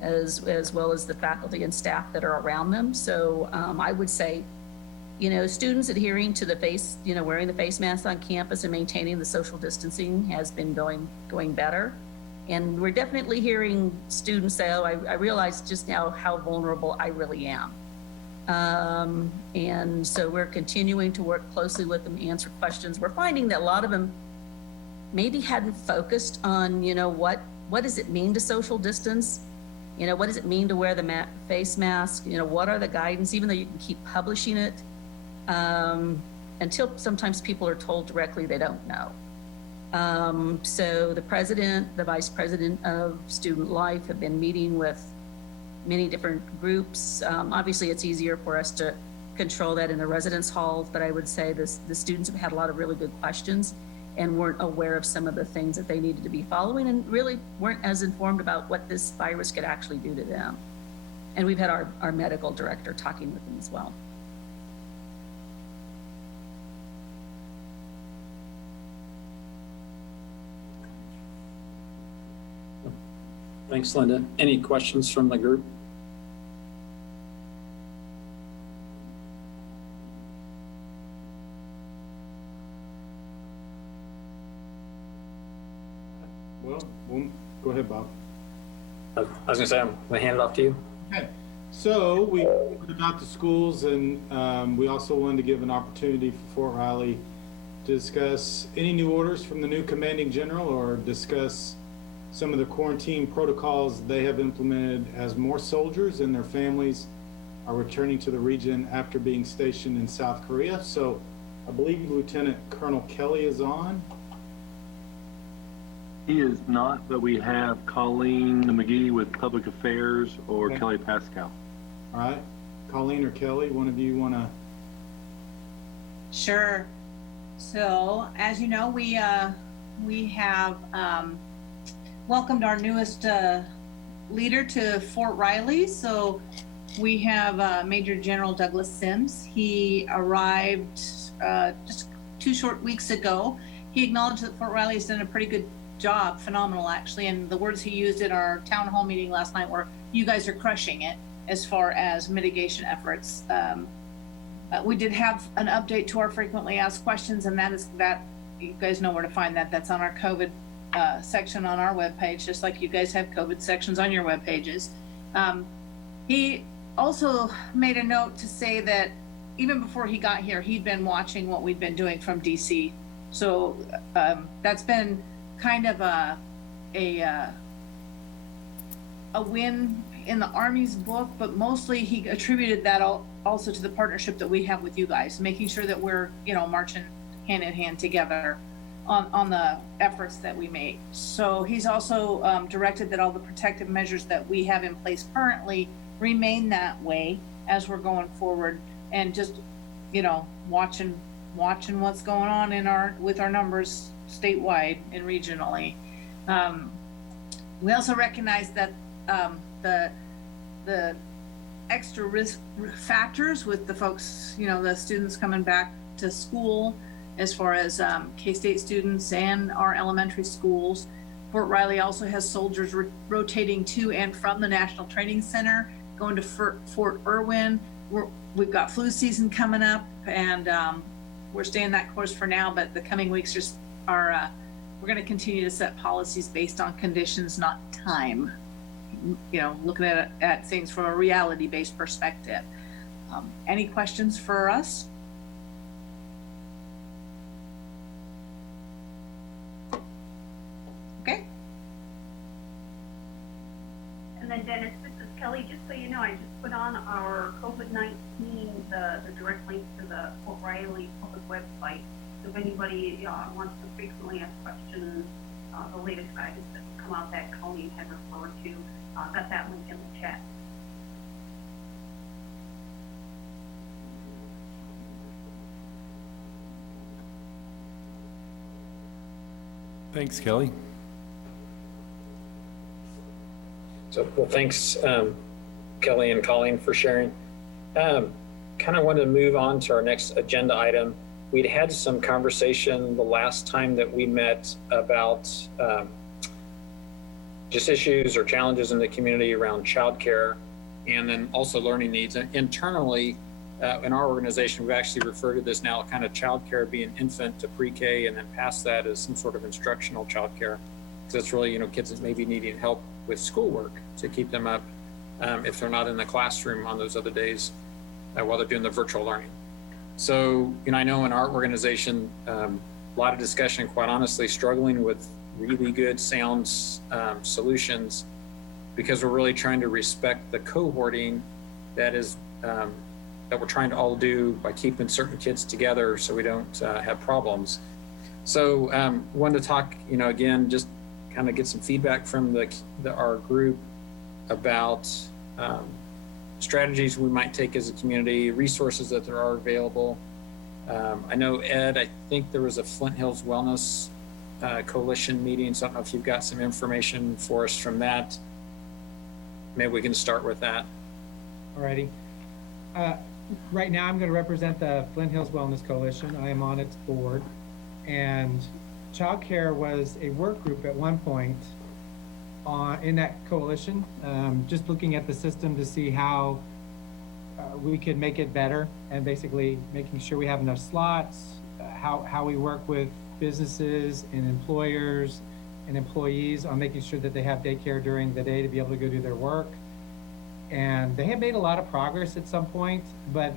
as well as the faculty and staff that are around them. So I would say, you know, students adhering to the face, you know, wearing the face mask on campus and maintaining the social distancing has been going better. And we're definitely hearing students say, oh, I realized just now how vulnerable I really am. And so we're continuing to work closely with them, answer questions. We're finding that a lot of them maybe hadn't focused on, you know, what does it mean to social distance? You know, what does it mean to wear the face mask? You know, what are the guidance, even though you can keep publishing it, until sometimes people are told directly they don't know. So the president, the vice president of Student Life have been meeting with many different groups. Obviously, it's easier for us to control that in the residence halls, but I would say the students have had a lot of really good questions and weren't aware of some of the things that they needed to be following, and really weren't as informed about what this virus could actually do to them. And we've had our medical director talking with them as well. Thanks, Linda. Any questions from the group? Well, go ahead, Bob. I was gonna say, I'm gonna hand it off to you. Okay, so we talked about the schools, and we also wanted to give an opportunity for Fort Riley to discuss any new orders from the new commanding general, or discuss some of the quarantine protocols they have implemented as more soldiers and their families are returning to the region after being stationed in South Korea. So I believe Lieutenant Colonel Kelly is on. He is not, but we have Colleen McGee with Public Affairs, or Okay. Kelly Pascal. All right, Colleen or Kelly, one of you want to? Sure. So, as you know, we have welcomed our newest leader to Fort Riley. So we have Major General Douglas Sims. He arrived just 2 short weeks ago. He acknowledged that Fort Riley has done a pretty good job, phenomenal actually, and the words he used at our town hall meeting last night were, "You guys are crushing it," as far as mitigation efforts. We did have an update to our frequently asked questions, and that you guys know where to find that. That's on our COVID section on our webpage, just like you guys have COVID sections on your web pages. He also made a note to say that even before he got here, he'd been watching what we'd been doing from DC. So that's been kind of a win in the Army's book, but mostly he attributed that also to the partnership that we have with you guys, making sure that we're, you know, marching hand in hand together on the efforts that we make. So he's also directed that all the protective measures that we have in place currently remain that way as we're going forward, and just, you know, watching what's going on with our numbers statewide and regionally. We also recognize that the extra risk factors with the folks, you know, the students coming back to school, as far as K-State students and our elementary schools. Fort Riley also has soldiers rotating to and from the National Training Center, going to Fort Irwin. We've got flu season coming up, and we're staying that course for now, but the coming weeks we're going to continue to set policies based on conditions, not time. looking at things from a reality-based perspective. Any questions for us? Okay. And then Dennis, this is Kelly. Just so you know, I just put on our COVID-19, the direct link to the Fort Riley public website. So if anybody wants to frequently ask questions, the latest guidance that's come out that Colleen had referred to, got that link in the chat. Thanks, Kelly. So, well, thanks, Kelly and Colleen, for sharing. Kind of wanted to move on to our next agenda item. We'd had some conversation the last time that we met about just issues or challenges in the community around childcare and then also learning needs. And internally, in our organization, we've actually referred to this now kind of childcare being infant to pre-K, and then past that as some sort of instructional childcare, because it's really, kids that may be needing help with schoolwork to keep them up if they're not in the classroom on those other days while they're doing the virtual learning. So, I know in our organization, a lot of discussion, quite honestly, struggling with really good sound solutions, because we're really trying to respect the cohorting that is that we're trying to all do by keeping certain kids together so we don't have problems. So wanted to talk, again, just kind of get some feedback from our group about strategies we might take as a community, resources that there are available. I know, Ed, I think there was a Flint Hills Wellness Coalition meeting, so I don't know if you've got some information for us from that. Maybe we can start with that. Alrighty. Right now, I'm going to represent the Flint Hills Wellness Coalition. I am on its board, and childcare was a work group at one point in that coalition, just looking at the system to see how we could make it better, and basically making sure we have enough slots, how we work with businesses and employers and employees on making sure that they have daycare during the day to be able to go do their work. And they have made a lot of progress at some point, but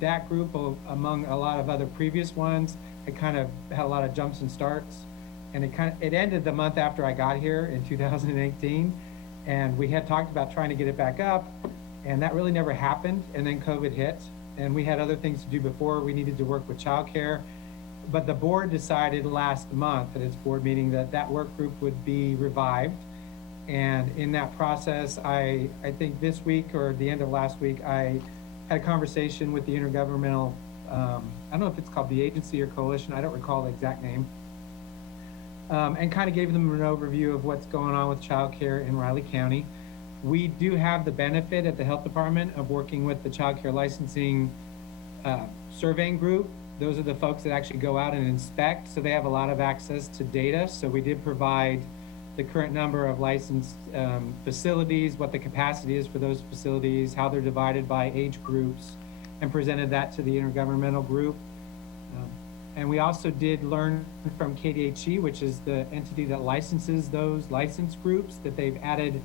that group, among a lot of other previous ones, had kind of had a lot of jumps and starts. And it ended the month after I got here in 2018, and we had talked about trying to get it back up, and that really never happened. And then COVID hit, and we had other things to do before. We needed to work with childcare, but the board decided last month at its board meeting that work group would be revived. And in that process, I think this week or the end of last week, I had a conversation with the intergovernmental, I don't know if it's called the agency or coalition, I don't recall the exact name, and kind of gave them an overview of what's going on with childcare in Riley County. We do have the benefit at the health department of working with the childcare licensing surveying group. Those are the folks that actually go out and inspect, so they have a lot of access to data. So we did provide the current number of licensed facilities, what the capacity is for those facilities, how they're divided by age groups, and presented that to the intergovernmental group. And we also did learn from KDHE, which is the entity that licenses those license groups, that they've added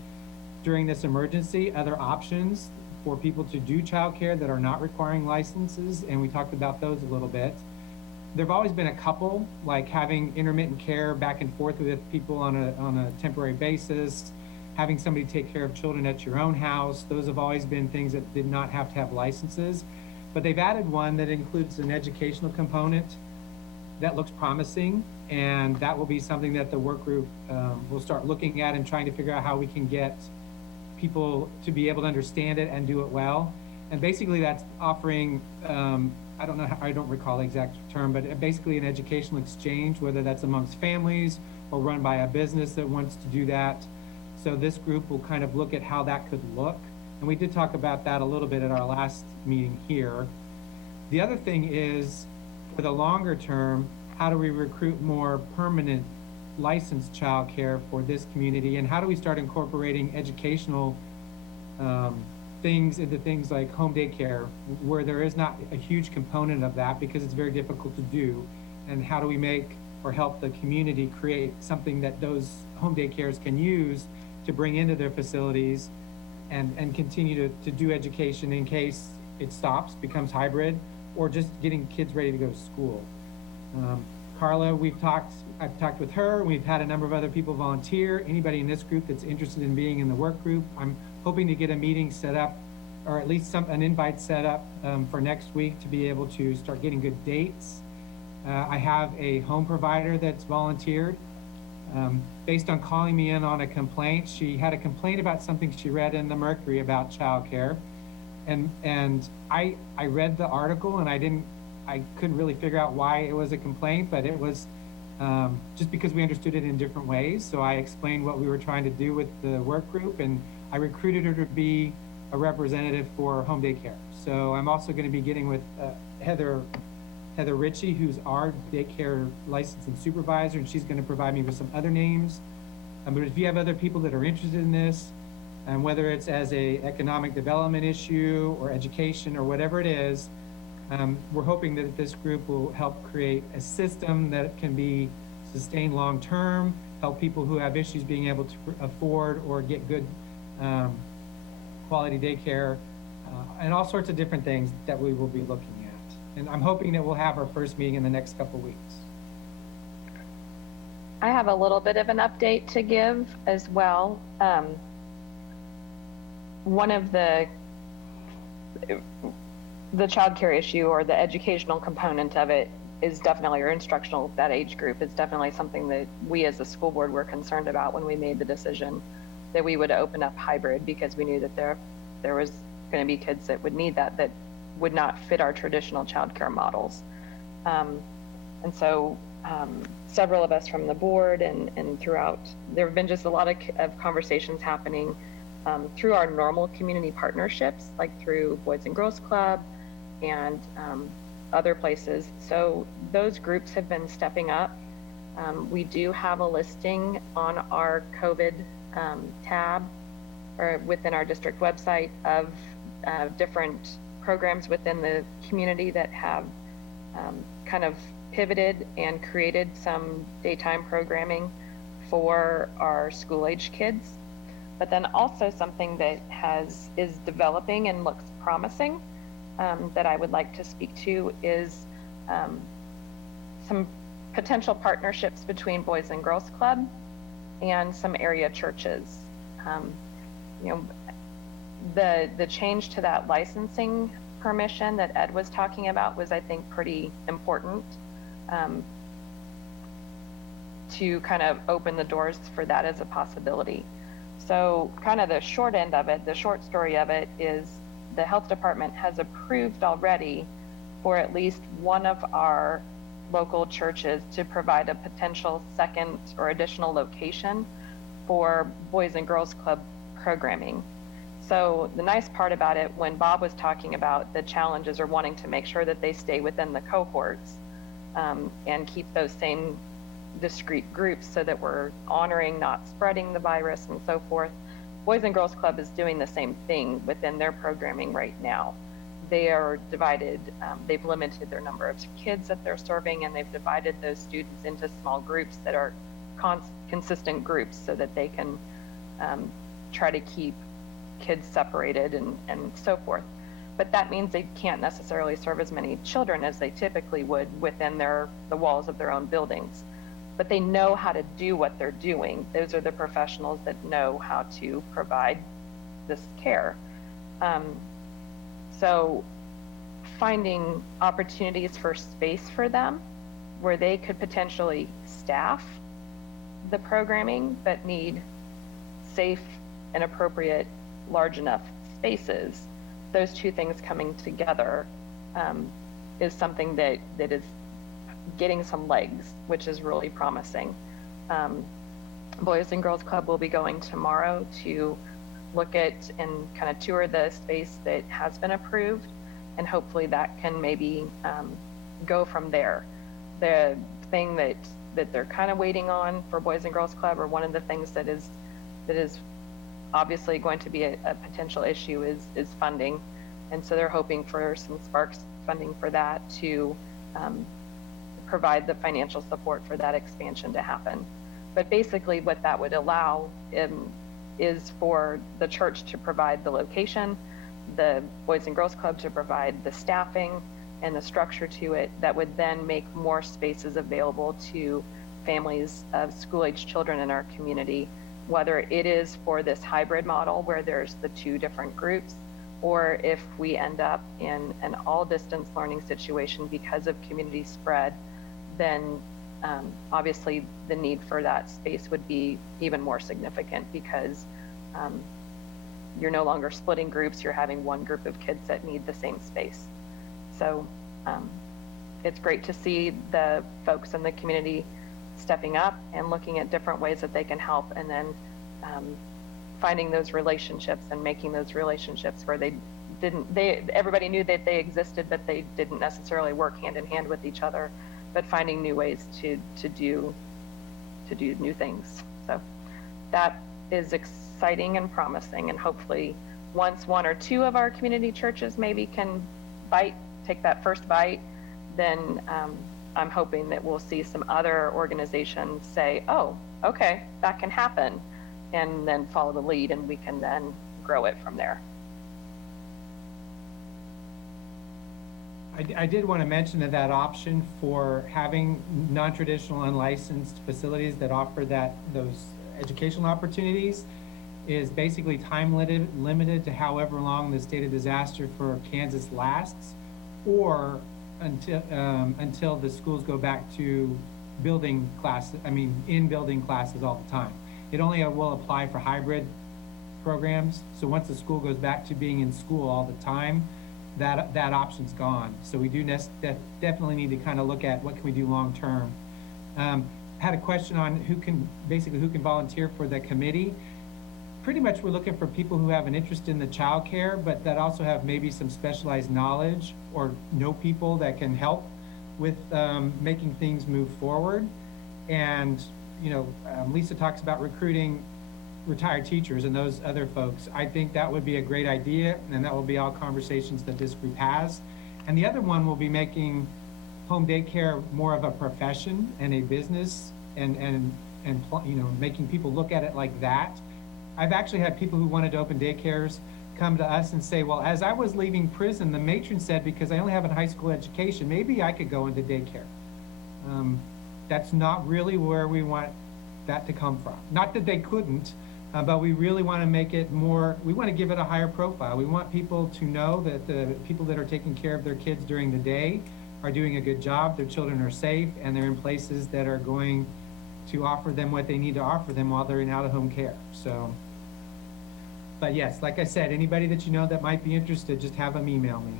during this emergency other options for people to do childcare that are not requiring licenses, and we talked about those a little bit. There've always been a couple, like having intermittent care back and forth with people on a temporary basis, having somebody take care of children at your own house. Those have always been things that did not have to have licenses, but they've added one that includes an educational component that looks promising, and that will be something that the work group will start looking at and trying to figure out how we can get people to be able to understand it and do it well. And basically that's offering, I don't recall the exact term, but basically an educational exchange, whether that's amongst families or run by a business that wants to do that. So this group will kind of look at how that could look. And we did talk about that a little bit at our last meeting here. The other thing is, for the longer term, how do we recruit more permanent licensed childcare for this community? And how do we start incorporating educational things into things like home daycare, where there is not a huge component of that because it's very difficult to do? And how do we make or help the community create something that those home daycares can use to bring into their facilities and continue to do education in case it stops, becomes hybrid, or just getting kids ready to go to school. Carla, I've talked with her, we've had a number of other people volunteer. Anybody in this group that's interested in being in the work group, I'm hoping to get a meeting set up, or at least an invite set up for next week to be able to start getting good dates. I have a home provider that's volunteered. Based on calling me in on a complaint, she had a complaint about something she read in the Mercury about childcare. And I read the article and I couldn't really figure out why it was a complaint, but it was just because we understood it in different ways. So I explained what we were trying to do with the work group, and I recruited her to be a representative for home daycare. So I'm also going to be getting with Heather Ritchie, who's our daycare licensing supervisor, and she's going to provide me with some other names. But if you have other people that are interested in this, and whether it's as a economic development issue or education or whatever it is, we're hoping that this group will help create a system that can be sustained long-term, help people who have issues being able to afford or get good quality daycare, and all sorts of different things that we will be looking at. And I'm hoping that we'll have our first meeting in the next couple of weeks. I have a little bit of an update to give as well. One of the childcare issue, or the educational component of it, is definitely, or instructional, that age group is definitely something that we as a school board were concerned about when we made the decision that we would open up hybrid, because we knew that there was going to be kids that would need that would not fit our traditional childcare models. And so several of us from the board and throughout, there have been just a lot of conversations happening through our normal community partnerships, like through Boys and Girls Club and other places. So those groups have been stepping up. We do have a listing on our COVID tab, or within our district website, of different programs within the community that have kind of pivoted and created some daytime programming for our school-age kids. But then also something that is developing and looks promising, that I would like to speak to, is some potential partnerships between Boys and Girls Club and some area churches. The change to that licensing permission that Ed was talking about was, I think, pretty important to kind of open the doors for that as a possibility. So kind of the short end of it, the short story of it, is the health department has approved already for at least one of our local churches to provide a potential second or additional location for Boys and Girls Club programming. So the nice part about it, when Bob was talking about the challenges or wanting to make sure that they stay within the cohorts and keep those same discrete groups so that we're honoring not spreading the virus and so forth, Boys and Girls Club is doing the same thing within their programming right now. They are divided, they've limited their number of kids that they're serving, and they've divided those students into small groups that are consistent groups so that they can try to keep kids separated and so forth. But that means they can't necessarily serve as many children as they typically would within the walls of their own buildings. But they know how to do what they're doing. Those are the professionals that know how to provide this care. So finding opportunities for space for them where they could potentially staff the programming but need safe and appropriate large enough spaces, those two things coming together is something that is getting some legs, which is really promising. Boys and Girls Club will be going tomorrow to look at and kind of tour the space that has been approved, and hopefully that can maybe go from there. The thing that they're kind of waiting on for Boys and Girls Club, or one of the things that is obviously going to be a potential issue, is funding. And so they're hoping for some Sparks funding for that to provide the financial support for that expansion to happen. But basically what that would allow is for the church to provide the location, the Boys and Girls Club to provide the staffing and the structure to it that would then make more spaces available to families of school-age children in our community, whether it is for this hybrid model where there's the two different groups, or if we end up in an all-distance learning situation because of community spread, then obviously the need for that space would be even more significant because you're no longer splitting groups, you're having one group of kids that need the same space. So it's great to see the folks in the community stepping up and looking at different ways that they can help, and then finding those relationships and making those relationships where everybody knew that they existed, but they didn't necessarily work hand in hand with each other, but finding new ways to do new things. So that is exciting and promising, and hopefully once one or two of our community churches maybe can take that first bite, then I'm hoping that we'll see some other organizations say, oh, okay, that can happen, and then follow the lead, and we can then grow it from there. I did want to mention that option for having non-traditional unlicensed facilities that offer those educational opportunities is basically time limited to however long the state of disaster for Kansas lasts, or until the schools go back to in-building classes all the time. It only will apply for hybrid programs. So once the school goes back to being in school all the time, that option's gone. So we do definitely need to kind of look at what can we do long term. Had a question on who can volunteer for the committee. Pretty much we're looking for people who have an interest in the childcare, but that also have maybe some specialized knowledge or know people that can help with making things move forward. And Lisa talks about recruiting retired teachers and those other folks. I think that would be a great idea, and that will be all conversations that this group has. And the other one will be making home daycare more of a profession and a business, and making people look at it like that. I've actually had people who wanted to open daycares come to us and say, well, as I was leaving prison, the matron said, because I only have a high school education, maybe I could go into daycare. That's not really where we want that to come from. Not that they couldn't, but we really want to make it more, we want to give it a higher profile. We want people to know that the people that are taking care of their kids during the day are doing a good job, their children are safe, and they're in places that are going to offer them what they need to offer them while they're in out-of-home care. So, but yes, like I said, anybody that you know that might be interested, just have them email me.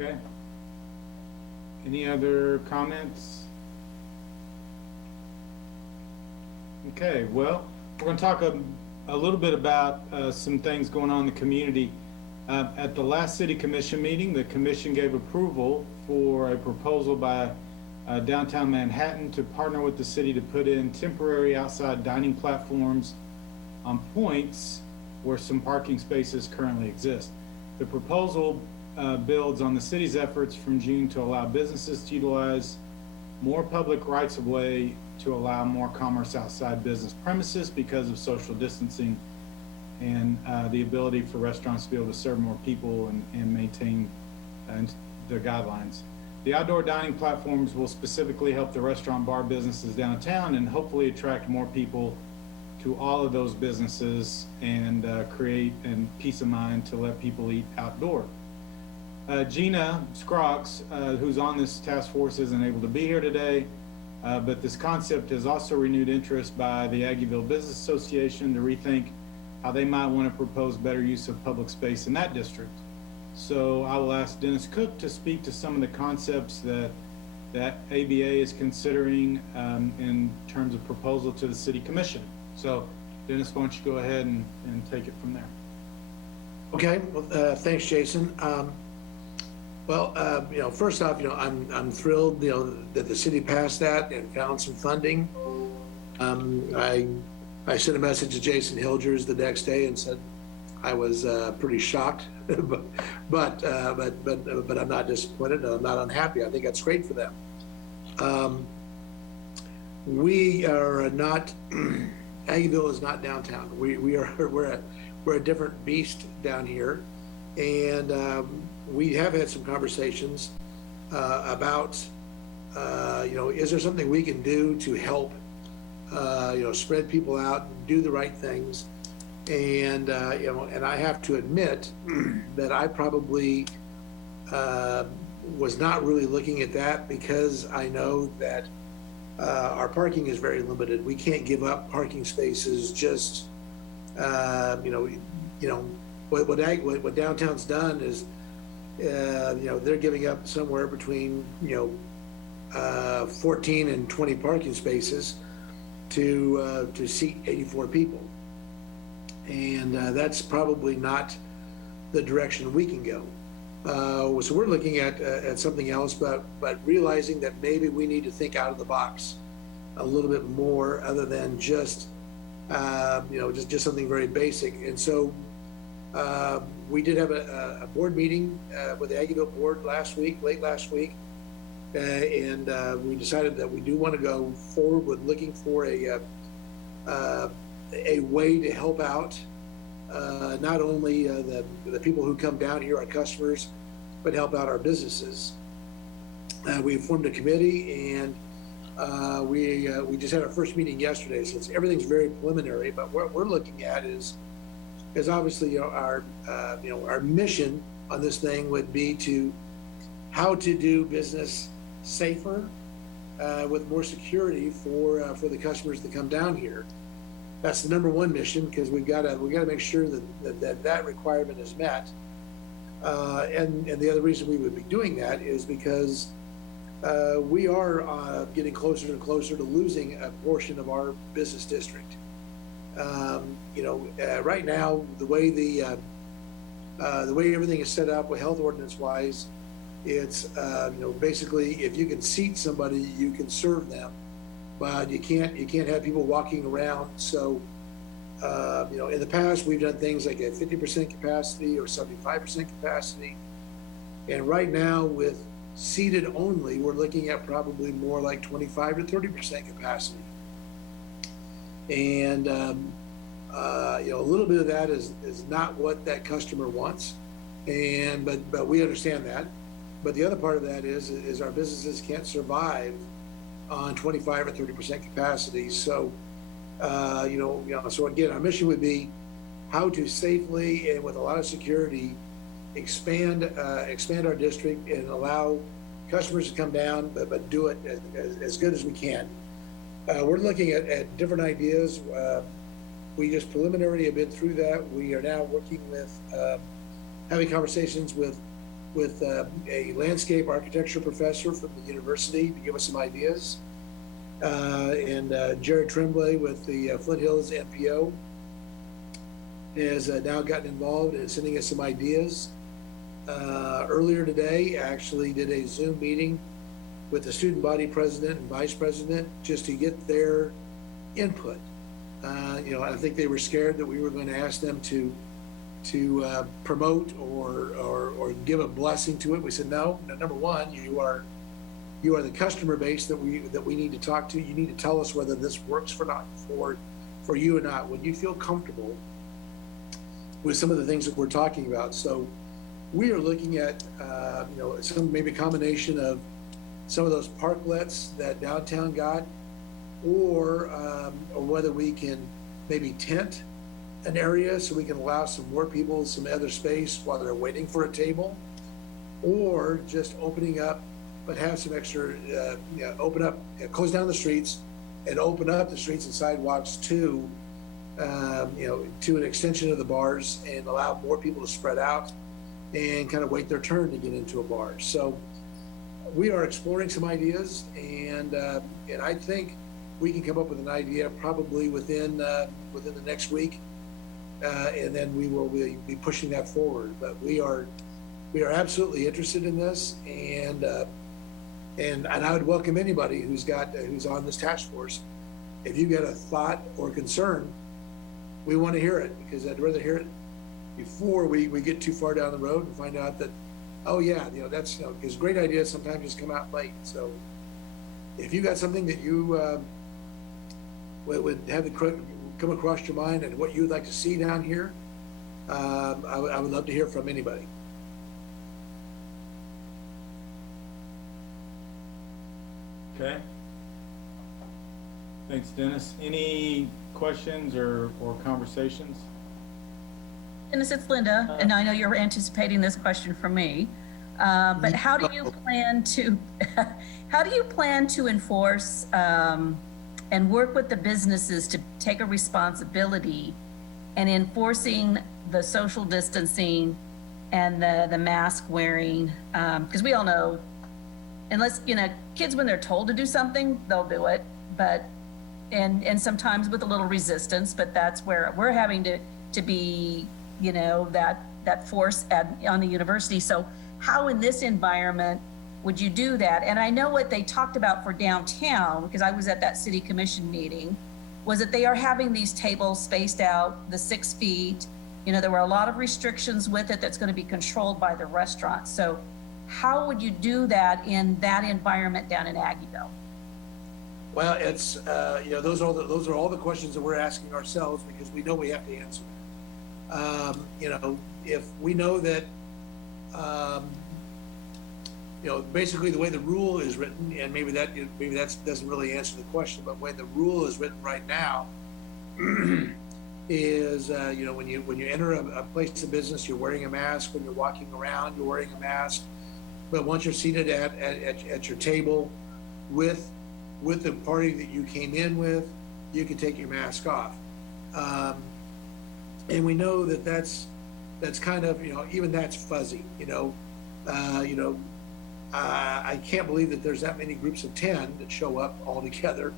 Okay. Any other comments? Okay, well, we're going to talk a little bit about some things going on in the community. At the last City Commission meeting, the Commission gave approval for a proposal by downtown Manhattan to partner with the city to put in temporary outside dining platforms on points where some parking spaces currently exist. The proposal builds on the city's efforts from June to allow businesses to utilize more public rights-of-way to allow more commerce outside business premises because of social distancing and the ability for restaurants to be able to serve more people and maintain the guidelines. The outdoor dining platforms will specifically help the restaurant bar businesses downtown and hopefully attract more people to all of those businesses and create peace of mind to let people eat outdoor. Gina Scroggs, who's on this task force, isn't able to be here today, but this concept has also renewed interest by the Aggieville Business Association to rethink how they might want to propose better use of public space in that district. So I will ask Dennis Cook to speak to some of the concepts that ABA is considering in terms of proposal to the City Commission. So Dennis, why don't you go ahead and take it from there? Okay, well, thanks, Jason. First off, I'm thrilled, that the city passed that and found some funding. I sent a message to Jason Hilgers the next day and said I was pretty shocked, but I'm not disappointed. I'm not unhappy. I think that's great for them. We are not, Aggieville is not downtown. We're a different beast down here. And we have had some conversations about, is there something we can do to help, spread people out, and do the right things. And, and I have to admit that I probably was not really looking at that because I know that our parking is very limited. We can't give up parking spaces just, what downtown's done is, they're giving up somewhere between, 14 and 20 parking spaces to seat 84 people. And that's probably not the direction we can go. So we're looking at something else, but realizing that maybe we need to think out of the box a little bit more, other than just just something very basic. And so we did have a board meeting with the Aggieville board late last week, and we decided that we do want to go forward with looking for a way to help out not only the people who come down here, our customers, but help out our businesses. We formed a committee, and we just had our first meeting yesterday, so everything's very preliminary. But what we're looking at is obviously our mission on this thing would be how to do business safer, with more security for the customers that come down here. That's the number one mission, because we got to make sure that requirement is met. And the other reason we would be doing that is because we are getting closer and closer to losing a portion of our business district. Right now, the way everything is set up with health ordinance wise, it's basically if you can seat somebody, you can serve them, but you can't have people walking around. So in the past we've done things like a 50% capacity or 75% capacity, and right now with seated only, we're looking at probably more like 25 to 30% capacity. And a little bit of that is not what that customer wants, but we understand that. But the other part of that is our businesses can't survive on 25 or 30% capacity. So, so again, our mission would be how to safely and with a lot of security expand our district and allow customers to come down, but do it as good as we can. We're looking at different ideas. We just preliminarily have been through that. We are now working with, having conversations with a landscape architecture professor from the university to give us some ideas. And Jared Tremblay with the Flint Hills NPO has now gotten involved in sending us some ideas. Earlier today, actually did a Zoom meeting with the student body president and vice president just to get their input. I think they were scared that we were going to ask them to promote or give a blessing to it. We said, no, number one, you are the customer base that we need to talk to. You need to tell us whether this works for you or not, when you feel comfortable with some of the things that we're talking about. So we are looking at some maybe combination of some of those parklets that downtown got, or whether we can maybe tent an area so we can allow some more people some other space while they're waiting for a table, or just opening up, but have some extra, open up, close down the streets and open up the streets and sidewalks to an extension of the bars and allow more people to spread out and kind of wait their turn to get into a bar. So we are exploring some ideas, and I think we can come up with an idea probably within the next week, and then we will be pushing that forward. But we are absolutely interested in this, and I would welcome anybody who's on this task force. If you got a thought or concern, we want to hear it, because I'd rather hear it before we get too far down the road and find out that, oh yeah, that's because great ideas sometimes just come out late. So if you got something that you would have come across your mind and what you would like to see down here, I would love to hear from anybody. Okay. Thanks, Dennis. Any questions or conversations? Dennis, it's Linda, and I know you're anticipating this question from me. But how do you plan to enforce and work with the businesses to take a responsibility and enforcing the social distancing and the mask wearing? Because we all know, unless, kids, when they're told to do something, they'll do it, but and sometimes with a little resistance, but that's where we're having to be, that force on the university. So how in this environment would you do that? And I know what they talked about for downtown, because I was at that city commission meeting, was that they are having these tables spaced out, the 6 feet. There were a lot of restrictions with it that's going to be controlled by the restaurant. So how would you do that in that environment down in Aggieville? Well, it's, those are all the questions that we're asking ourselves, because we know we have to answer them. If we know that, basically the way the rule is written, and maybe that doesn't really answer the question, but the way the rule is written right now is, when you enter a place of business, you're wearing a mask. When you're walking around, you're wearing a mask. But once you're seated at your table with the party that you came in with, you can take your mask off. And we know that's kind of, even that's fuzzy, I can't believe that there's that many groups of 10 that show up all together.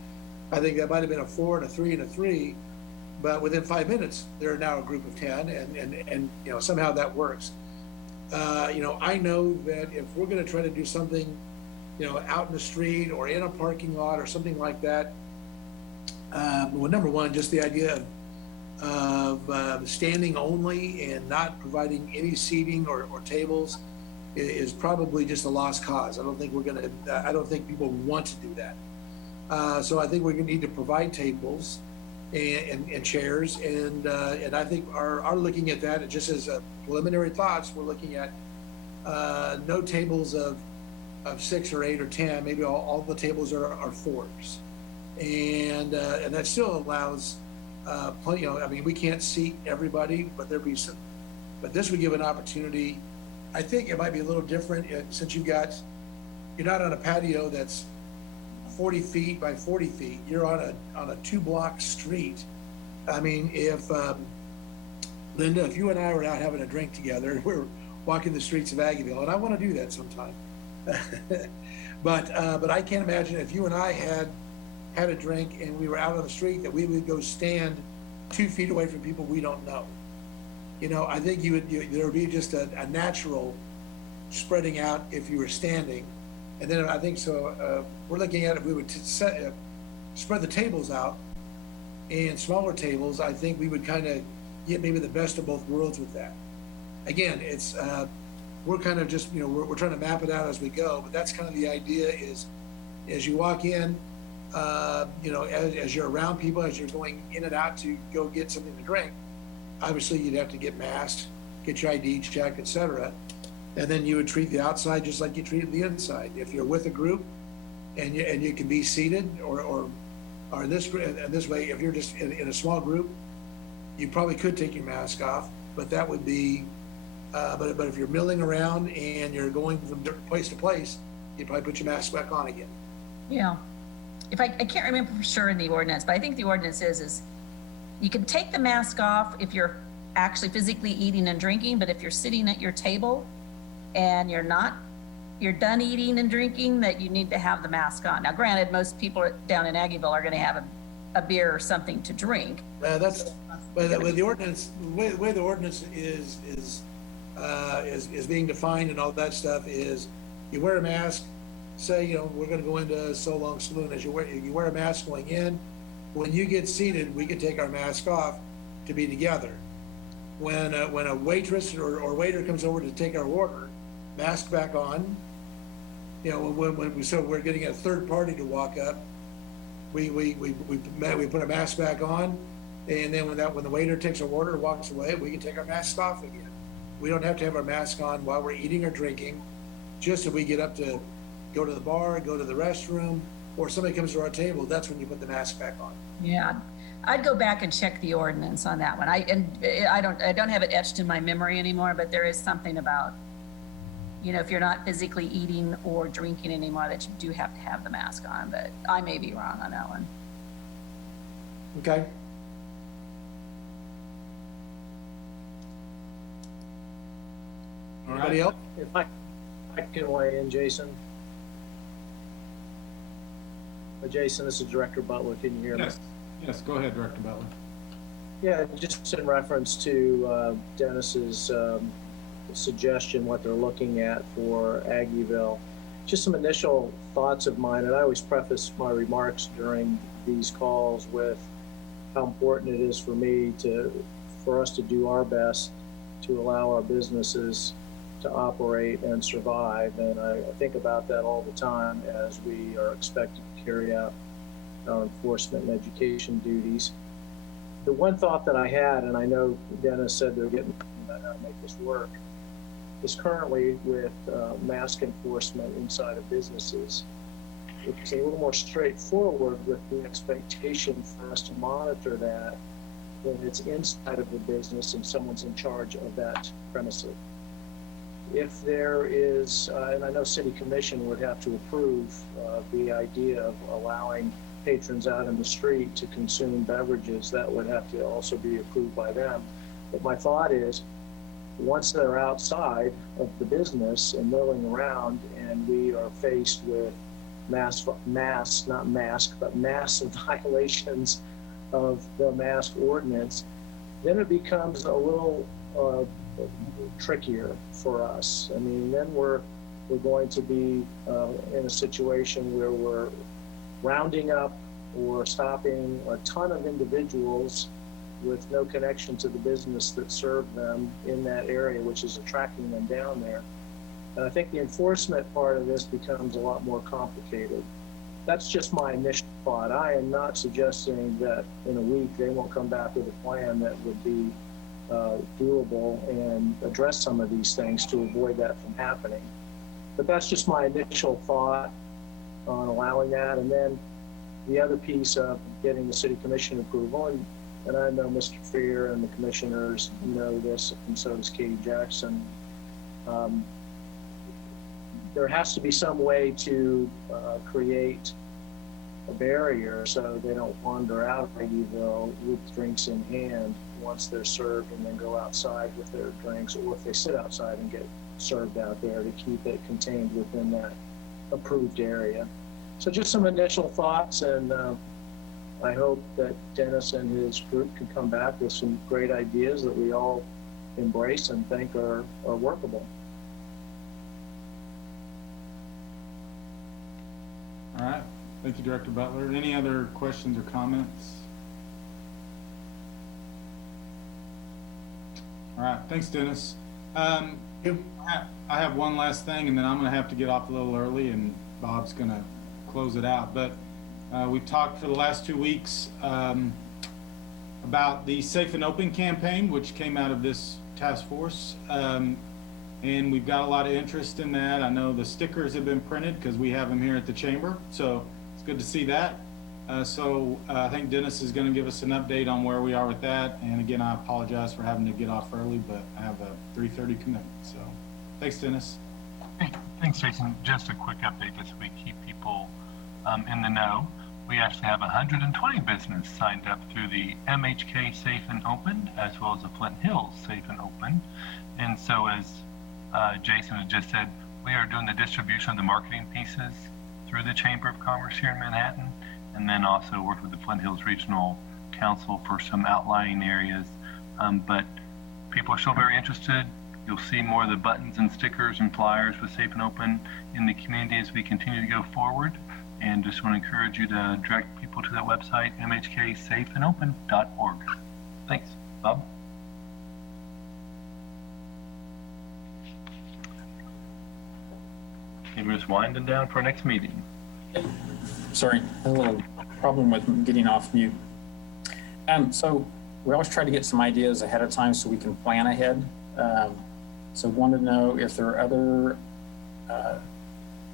I think that might have been a 4 and a 3 and a 3, but within 5 minutes, they're now a group of 10, and somehow that works. I know that if we're going to try to do something, out in the street or in a parking lot or something like that, well, number one, just the idea of standing only and not providing any seating or tables is probably just a lost cause. I don't think people want to do that. So I think we're going to need to provide tables and chairs, and I think are looking at that. And just as a preliminary thoughts, we're looking at no tables of 6 or 8 or 10. Maybe all the tables are 4s, and that still allows plenty. We can't seat everybody, but there'd be some. But this would give an opportunity. I think it might be a little different since you're not on a patio that's 40 feet by 40 feet. You're on a 2-block street. If Linda, if you and I were out having a drink together and we're walking the streets of Aggieville, and I want to do that sometime, but I can't imagine if you and I had a drink and we were out on the street that we would go stand 2 feet away from people we don't know. I think there would be just a natural spreading out if you were standing. And then I think so. We're looking at if we would spread the tables out and smaller tables. I think we would kind of get maybe the best of both worlds with that. Again, it's we're kind of just we're trying to map it out as we go. But that's kind of the idea: is as you walk in, as you're around people, as you're going in and out to go get something to drink. Obviously, you'd have to get masked, get your ID checked, etc. And then you would treat the outside just like you treated the inside. If you're with a group and you can be seated, or in this way, if you're just in a small group, you probably could take your mask off. But that would be, but if you're milling around and you're going from place to place, you'd probably put your mask back on again. Yeah. If I can't remember for sure in the ordinance, but I think the ordinance is you can take the mask off if you're actually physically eating and drinking, but if you're sitting at your table and you're done eating and drinking, that you need to have the mask on. Now, granted, most people down in Aggieville are going to have a beer or something to drink. But the ordinance, the way the ordinance is being defined and all that stuff is, you wear a mask. Say, we're going to go into So Long Saloon. As you wear a mask going in. When you get seated, we can take our mask off to be together. When a waitress or waiter comes over to take our order, mask back on. you know, so we're getting a third party to walk up, we put a mask back on, and then when the waiter takes our order and walks away, we can take our masks off again. We don't have to have our mask on while we're eating or drinking, just if we get up to go to the bar, go to the restroom, or somebody comes to our table, that's when you put the mask back on. Yeah, I'd go back and check the ordinance on that one. I don't have it etched in my memory anymore, but there is something about, you know, if you're not physically eating or drinking anymore, that you do have to have the mask on, but I may be wrong on that one. Okay. Anybody else? If I can weigh in, Jason. Jason, this is Director Butler. Can you hear me? Yes, go ahead, Director Butler. Yeah, just in reference to Dennis's suggestion, what they're looking at for Aggieville, just some initial thoughts of mine, and I always preface my remarks during these calls with how important it is for us to do our best to allow our businesses to operate and survive. And I think about that all the time as we are expected to carry out our enforcement and education duties. The one thought that I had, and I know Dennis said they're getting about how to make this work, is currently with mask enforcement inside of businesses, it's a little more straightforward with the expectation for us to monitor that when it's inside of the business and someone's in charge of that premises. If there is, and I know City Commission would have to approve the idea of allowing patrons out in the street to consume beverages, that would have to also be approved by them. But my thought is, once they're outside of the business and milling around and we are faced with mass violations of the mask ordinance, then it becomes a little trickier for us. I mean, then we're going to be in a situation where we're rounding up or stopping a ton of individuals with no connection to the business that served them in that area, which is attracting them down there. And I think the enforcement part of this becomes a lot more complicated. That's just my initial thought. I am not suggesting that in a week they won't come back with a plan that would be doable and address some of these things to avoid that from happening. But that's just my initial thought on allowing that. And then the other piece of getting the City Commission approval, and I know Mr. Freer and the commissioners know this, and so does Katie Jackson. There has to be some way to create a barrier so they don't wander out of Aggieville with drinks in hand once they're served and then go outside with their drinks, or if they sit outside and get served out there, to keep it contained within that approved area. So just some initial thoughts, and I hope that Dennis and his group can come back with some great ideas that we all embrace and think are workable. All right. Thank you, Director Butler. Any other questions or comments? All right. Thanks, Dennis. I have one last thing, and then I'm going to have to get off a little early, and Bob's going to close it out. But we've talked for the last 2 weeks about the Safe and Open campaign, which came out of this task force. And we've got a lot of interest in that. I know the stickers have been printed because we have them here at the chamber. So it's good to see that. I think Dennis is going to give us an update on where we are with that. And again, I apologize for having to get off early, but I have a 3:30 commitment. So thanks, Dennis. Hey, thanks, Jason. Just a quick update this week. Keep people in the know. We actually have 120 business signed up through the MHK Safe and Open, as well as the Flint Hills Safe and Open. And so as Jason had just said, we are doing the distribution of the marketing pieces through the Chamber of Commerce here in Manhattan, and then also work with the Flint Hills Regional Council for some outlying areas. But people are still very interested. You'll see more of the buttons and stickers and flyers with Safe and Open in the community as we continue to go forward. And just want to encourage you to direct people to that website, mhksafeandopen.org. Thanks. Bob? And we're just winding down for our next meeting. Sorry, a little problem with getting off mute. So we always try to get some ideas ahead of time so we can plan ahead. So wanted to know if there are other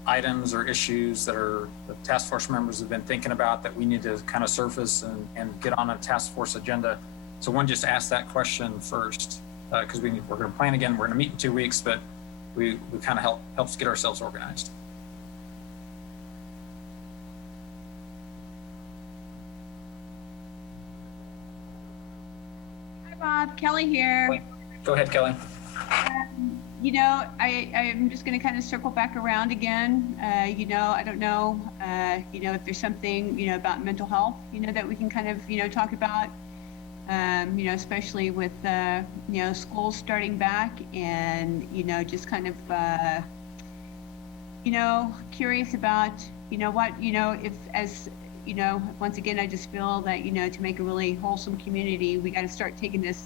items or issues that the task force members have been thinking about that we need to kind of surface and get on a task force agenda. So one, just ask that question first, because we're going to plan again. We're going to meet in 2 weeks, but we kind of helps get ourselves organized. Hi, Bob. Kelly here. Go ahead, Kelly. I'm just going to kind of circle back around again. I don't know, if there's something, about mental health, that we can kind of, talk about, especially with, schools starting back and, just kind of, curious about, once again, I just feel that, to make a really wholesome community, we got to start taking this,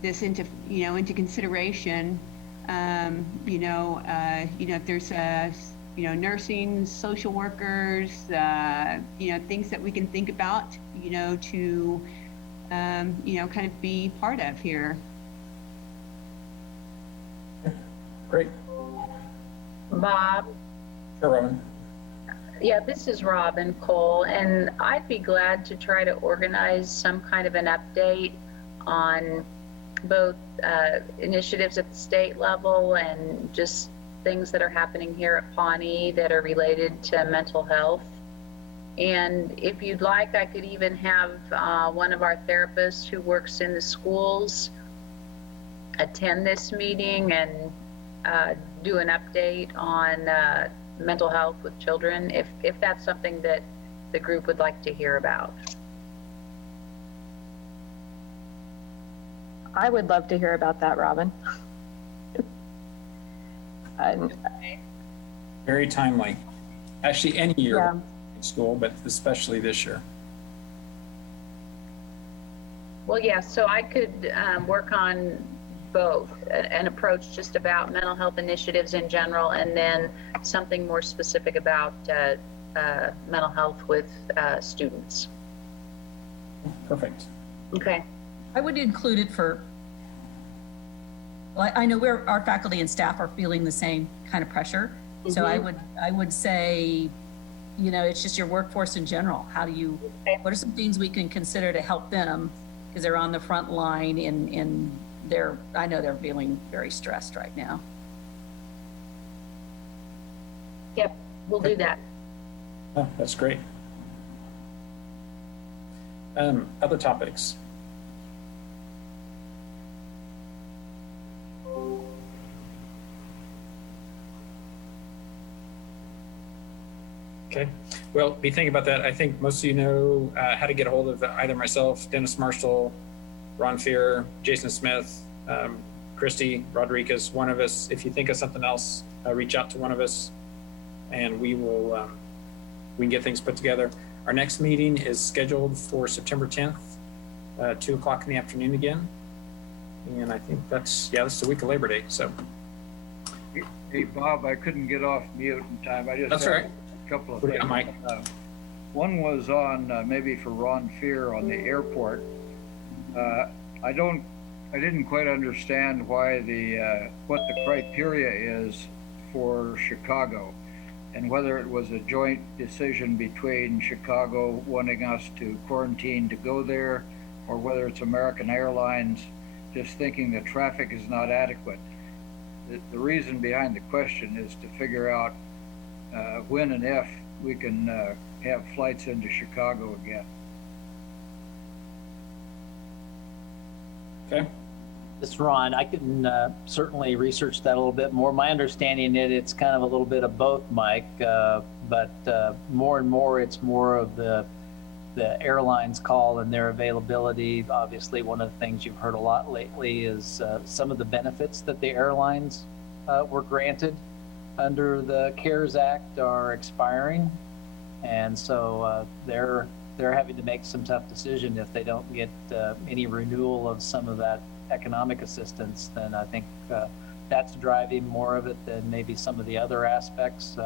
this into consideration. If there's nursing, social workers, things that we can think about, to kind of be part of here. Great. Bob. Sure, Robin. Yeah, this is Robin Cole, and I'd be glad to try to organize some kind of an update on both initiatives at the state level and just things that are happening here at Pawnee that are related to mental health. And if you'd like, I could even have one of our therapists who works in the schools attend this meeting and do an update on mental health with children, if that's something that the group would like to hear about. I would love to hear about that, Robin. Very timely. Actually, any year Yeah. in school, but especially this year. Well, yeah, so I could work on both, an approach just about mental health initiatives in general, and then something more specific about mental health with students. Perfect. Okay. I would include it for, well, I know our faculty and staff are feeling the same kind of pressure. Mm-hmm. So I would say, it's just your workforce in general. What are some things we can consider to help them? Because they're on the front line and I know they're feeling very stressed right now. Yep, we'll do that. Oh, that's great. Other topics? Okay, well, be thinking about that. I think most of you know how to get a hold of either myself, Dennis Marshall, Ron Fear, Jason Smith, Christy Rodriguez, one of us. If you think of something else, reach out to one of us and we can get things put together. Our next meeting is scheduled for September 10th, 2 o'clock in the afternoon again. And I think that's the week of Labor Day, so. Hey, Bob, I couldn't get off mute in time. I just That's all right. A couple of What do you things. got, Mike? One was on maybe for Ron Fear on the airport. I didn't quite understand why what the criteria is for Chicago, and whether it was a joint decision between Chicago wanting us to quarantine to go there, or whether it's American Airlines just thinking the traffic is not adequate. The reason behind the question is to figure out when and if we can have flights into Chicago again. Okay. This is Ron. I can certainly research that a little bit more. My understanding it's kind of a little bit of both, Mike, but more and more it's more of the airlines call and their availability. Obviously, one of the things you've heard a lot lately is some of the benefits that the airlines were granted under the CARES Act are expiring. And so they're having to make some tough decision. If they don't get any renewal of some of that economic assistance, then I think that's driving more of it than maybe some of the other aspects.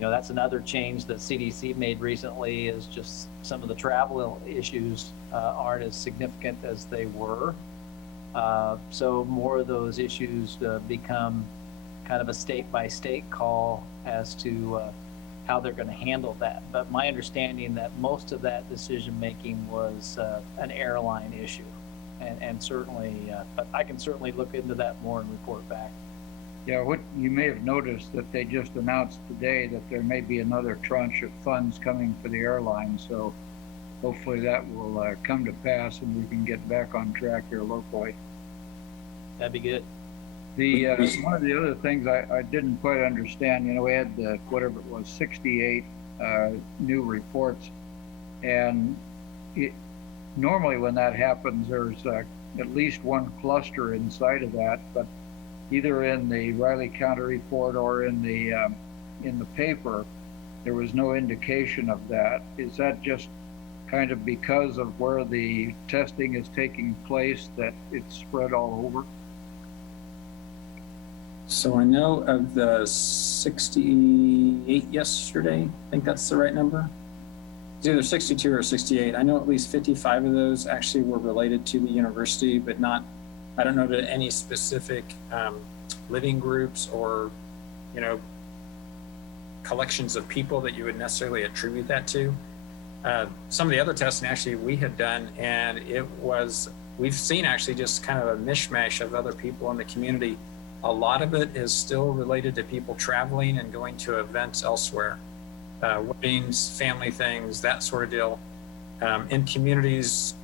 That's another change that CDC made recently, is just some of the travel issues aren't as significant as they were. So more of those issues become kind of a state-by-state call as to how they're going to handle that. But my understanding that most of that decision-making was an airline issue. And certainly, but I can certainly look into that more and report back. Yeah, what you may have noticed that they just announced today that there may be another tranche of funds coming for the airlines. So hopefully that will come to pass and we can get back on track here locally. That'd be good. One of the other things I didn't quite understand, we had whatever it was, 68 new reports, and normally when that happens, there's at least one cluster inside of that, but either in the Riley County report or in the paper, there was no indication of that. Is that just kind of because of where the testing is taking place that it's spread all over? So I know of the 68 yesterday. I think that's the right number. It's either 62 or 68. I know at least 55 of those actually were related to the university, but I don't know to any specific living groups or, collections of people that you would necessarily attribute that to. Some of the other testing actually we had done, and we've seen actually just kind of a mishmash of other people in the community. A lot of it is still related to people traveling and going to events elsewhere, weddings, family things, that sort of deal. In communities,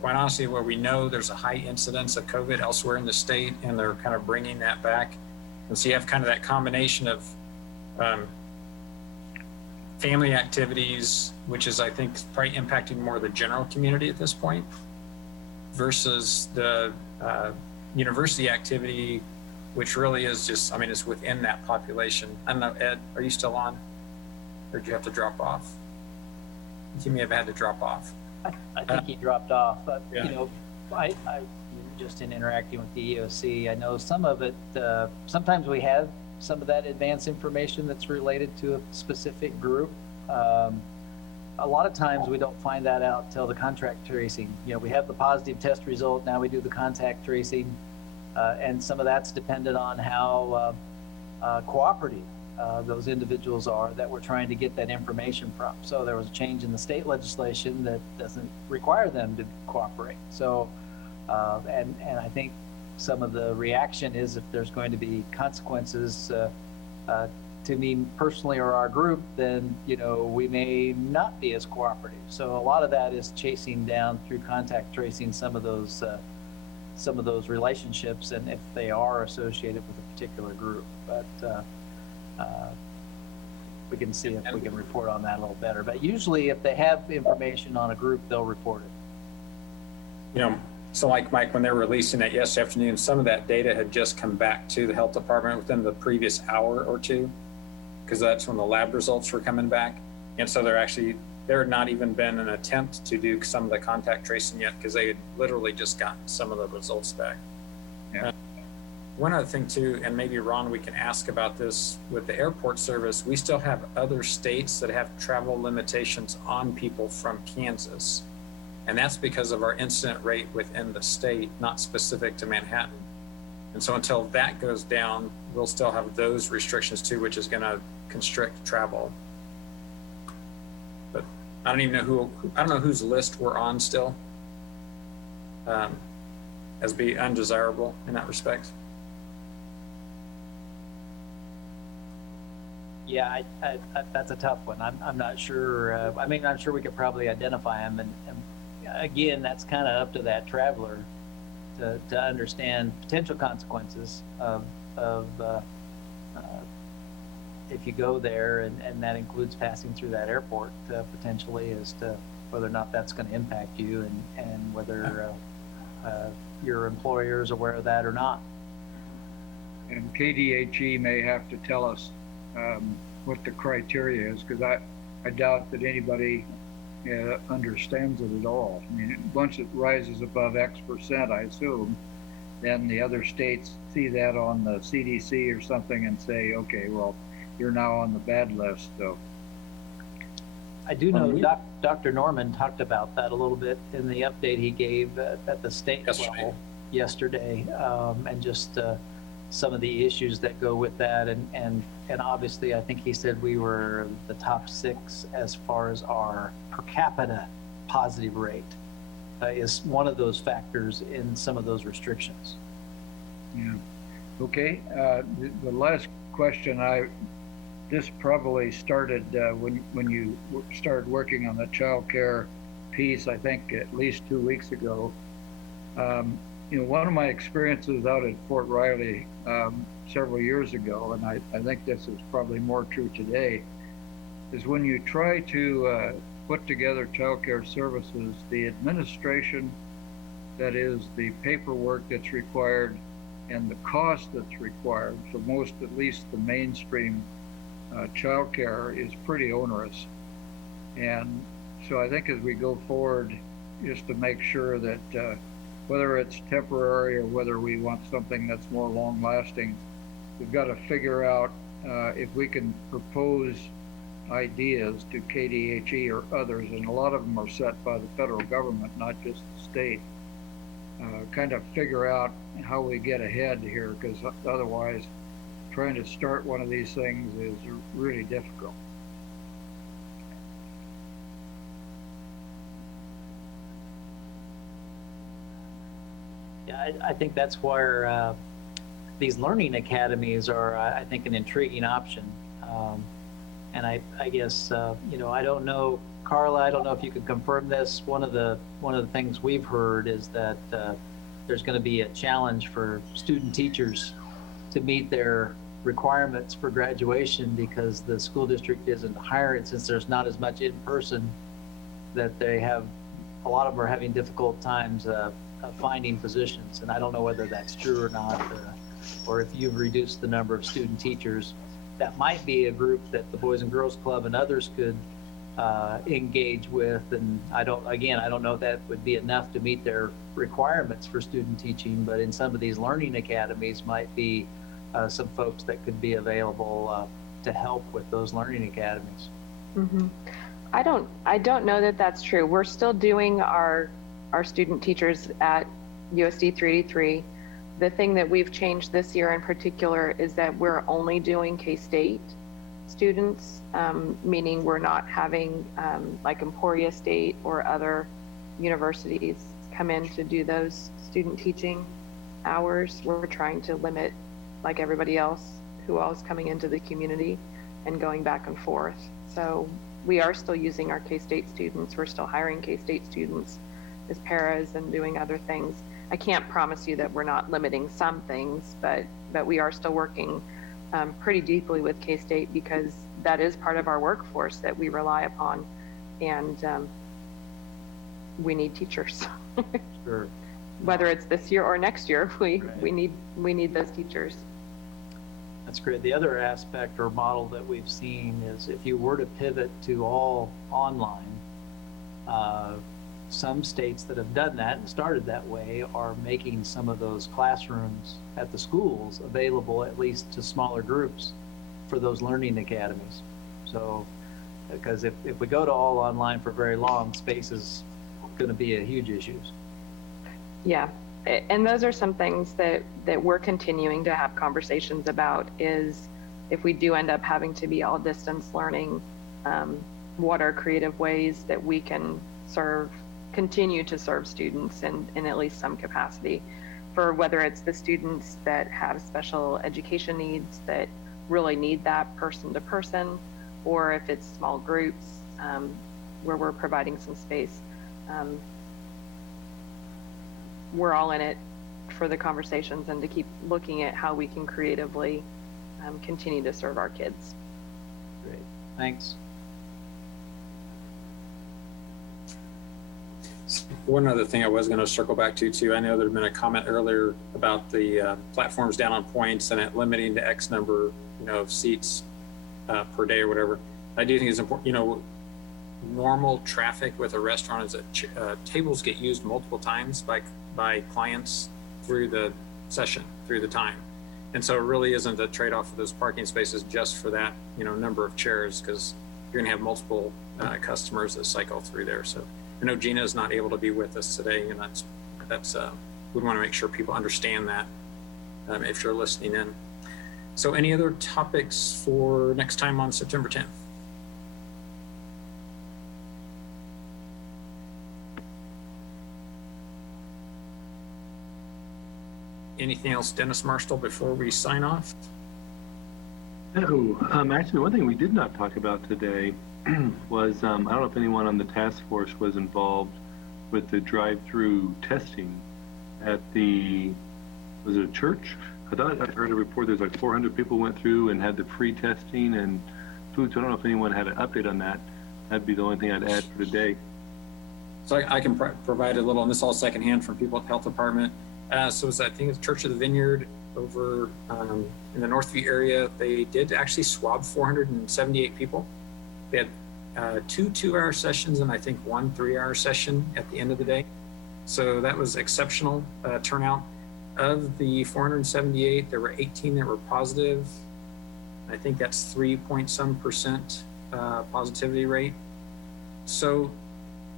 quite honestly, where we know there's a high incidence of COVID elsewhere in the state, and they're kind of bringing that back. And so you have kind of that combination of family activities, which is, I think, probably impacting more the general community at this point, versus the university activity, which really is just, it's within that population. I don't know, Ed, are you still on? Or did you have to drop off? You may have had to drop off. I think he dropped off. But, Yeah. I just in interacting with the EOC, I know some of it, sometimes we have some of that advanced information that's related to a specific group. A lot of times we don't find that out till the contact tracing. We have the positive test result, now we do the contact tracing. And some of that's dependent on how cooperative those individuals are that we're trying to get that information from. So there was a change in the state legislation that doesn't require them to cooperate. So, and I think some of the reaction is if there's going to be consequences to me personally or our group, then, we may not be as cooperative. So a lot of that is chasing down through contact tracing some of those relationships, and if they are associated with a particular group. But we can see if we can report on that a little better. But usually if they have information on a group, they'll report it. So like Mike, when they were releasing that yesterday afternoon, some of that data had just come back to the health department within the previous hour or two, because that's when the lab results were coming back. And so there had not even been an attempt to do some of the contact tracing yet, because they had literally just gotten some of the results back. Yeah. One other thing too, and maybe Ron, we can ask about this with the airport service, we still have other states that have travel limitations on people from Kansas. And that's because of our incident rate within the state, not specific to Manhattan. And so until that goes down, we'll still have those restrictions too, which is going to constrict travel. But I don't know whose list we're on still, as being undesirable in that respect. Yeah, that's a tough one. I'm not sure. I'm sure we could probably identify them, and again, that's kind of up to that traveler to understand potential consequences of if you go there, and that includes passing through that airport potentially, as to whether or not that's going to impact you, and whether your employer is aware of that or not. And KDHE may have to tell us what the criteria is, because I doubt that anybody understands it at all. Once it rises above X%, I assume, then the other states see that on the CDC or something and say, okay, well, you're now on the bad list, so. I do know Dr. Norman talked about that a little bit in the update he gave at the state level yesterday, and just some of the issues that go with that. And obviously, I think he said we were the top 6 as far as our per capita positive rate is one of those factors in some of those restrictions. Yeah. Okay. The last question, this probably started when you started working on the child care piece, I think at least 2 weeks ago. One of my experiences out at Fort Riley several years ago, and I think this is probably more true today, is when you try to put together child care services, the administration, that is the paperwork that's required and the cost that's required for most, at least the mainstream child care, is pretty onerous. And so I think as we go forward, just to make sure that whether it's temporary or whether we want something that's more long lasting, we've got to figure out if we can propose ideas to KDHE or others, and a lot of them are set by the federal government, not just the state, kind of figure out how we get ahead here, because otherwise trying to start one of these things is really difficult. Yeah, I think that's where these learning academies are, I think, an intriguing option. And I guess, I don't know, Carla, I don't know if you could confirm this. One of the things we've heard is that there's going to be a challenge for student teachers to meet their requirements for graduation because the school district isn't hiring, since there's not as much in person, that a lot of them are having difficult times finding positions. And I don't know whether that's true or not, or if you've reduced the number of student teachers. That might be a group that the Boys and Girls Club and others could engage with. And I don't know if that would be enough to meet their requirements for student teaching, but in some of these learning academies might be some folks that could be available to help with those learning academies. Mm-hmm. I don't know that that's true. We're still doing our student teachers at USD 383. The thing that we've changed this year in particular is that we're only doing K-State students, meaning we're not having like Emporia State or other universities come in to do those student teaching hours. We're trying to limit, like everybody else, who else coming into the community and going back and forth. So we are still using our K-State students. We're still hiring K-State students as paras and doing other things. I can't promise you that we're not limiting some things, but we are still working pretty deeply with K-State because that is part of our workforce that we rely upon, and we need teachers. Sure. Whether it's this year or next year, we need those teachers. That's great. The other aspect or model that we've seen is if you were to pivot to all online, some states that have done that and started that way are making some of those classrooms at the schools available at least to smaller groups for those learning academies. So, because if we go to all online for very long, space is going to be a huge issue. Yeah, and those are some things that we're continuing to have conversations about, is if we do end up having to be all distance learning, what are creative ways that we can continue to serve students in at least some capacity, for whether it's the students that have special education needs that really need that person to person, or if it's small groups where we're providing some space. We're all in it for the conversations and to keep looking at how we can creatively continue to serve our kids. Great, thanks. One other thing I was going to circle back to too, I know there'd been a comment earlier about the platforms down on points and it limiting to X number, of seats per day or whatever. I do think it's important, normal traffic with a restaurant is that tables get used multiple times by clients through the session through the time. And so it really isn't a trade-off of those parking spaces just for that, number of chairs, because you're going to have multiple customers that cycle through there. So I know Gina is not able to be with us today, and that's we want to make sure people understand that if you're listening in. So any other topics for next time on September 10th? Anything else, Dennis Marshall, before we sign off? No, actually, one thing we did not talk about today was, I don't know if anyone on the task force was involved with the drive-through testing at was it a church? I thought I heard a report there's like 400 people went through and had the free testing and food. So I don't know if anyone had an update on that. That'd be the only thing I'd add for today. So I can provide a little, and this is all secondhand from people at the health department. So I think it's Church of the Vineyard over in the Northview area. They did actually swab 478 people. They had 2 2-hour sessions and I think 1 3-hour session at the end of the day. So that was exceptional turnout. Of the 478, there were 18 that were positive. I think that's 3-point-some% positivity rate. So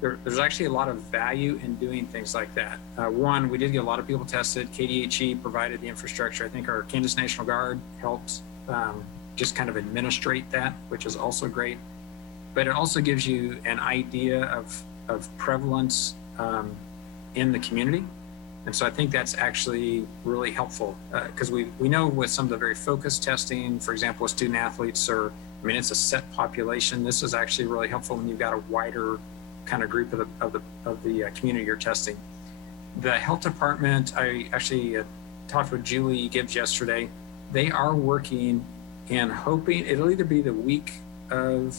there's actually a lot of value in doing things like that. One, we did get a lot of people tested. KDHE provided the infrastructure. I think our Kansas National Guard helped just kind of administrate that, which is also great. But it also gives you an idea of prevalence in the community. And so I think that's actually really helpful because we know with some of the very focused testing, for example, with student athletes, it's a set population. This is actually really helpful when you've got a wider kind of group of the community you're testing. The health department, I actually talked with Julie Gibbs yesterday. They are working and hoping it'll either be the week of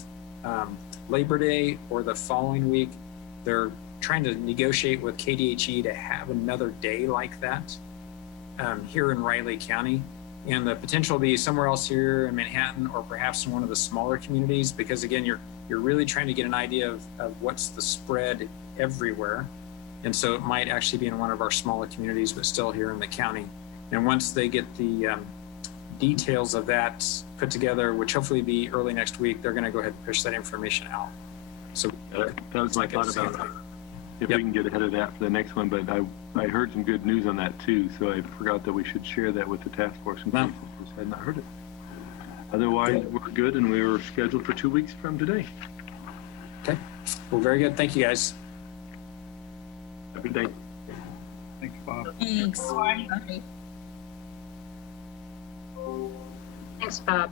Labor Day or the following week. They're trying to negotiate with KDHE to have another day like that here in Riley County. And the potential will be somewhere else here in Manhattan or perhaps in one of the smaller communities, because again, you're really trying to get an idea of what's the spread everywhere. And so it might actually be in one of our smaller communities, but still here in the county. And once they get the details of that put together, which hopefully be early next week, they're going to go ahead and push that information out. So that was my thought about if we can get ahead of that for the next one, but I heard some good news on that too, so I forgot that we should share that with the task force in case I had not heard it. Otherwise, we're good, and we were scheduled for 2 weeks from today. Okay, well, very good. Thank you, guys. Have a good day. Thanks, Bob. Thanks. Thanks, Bob.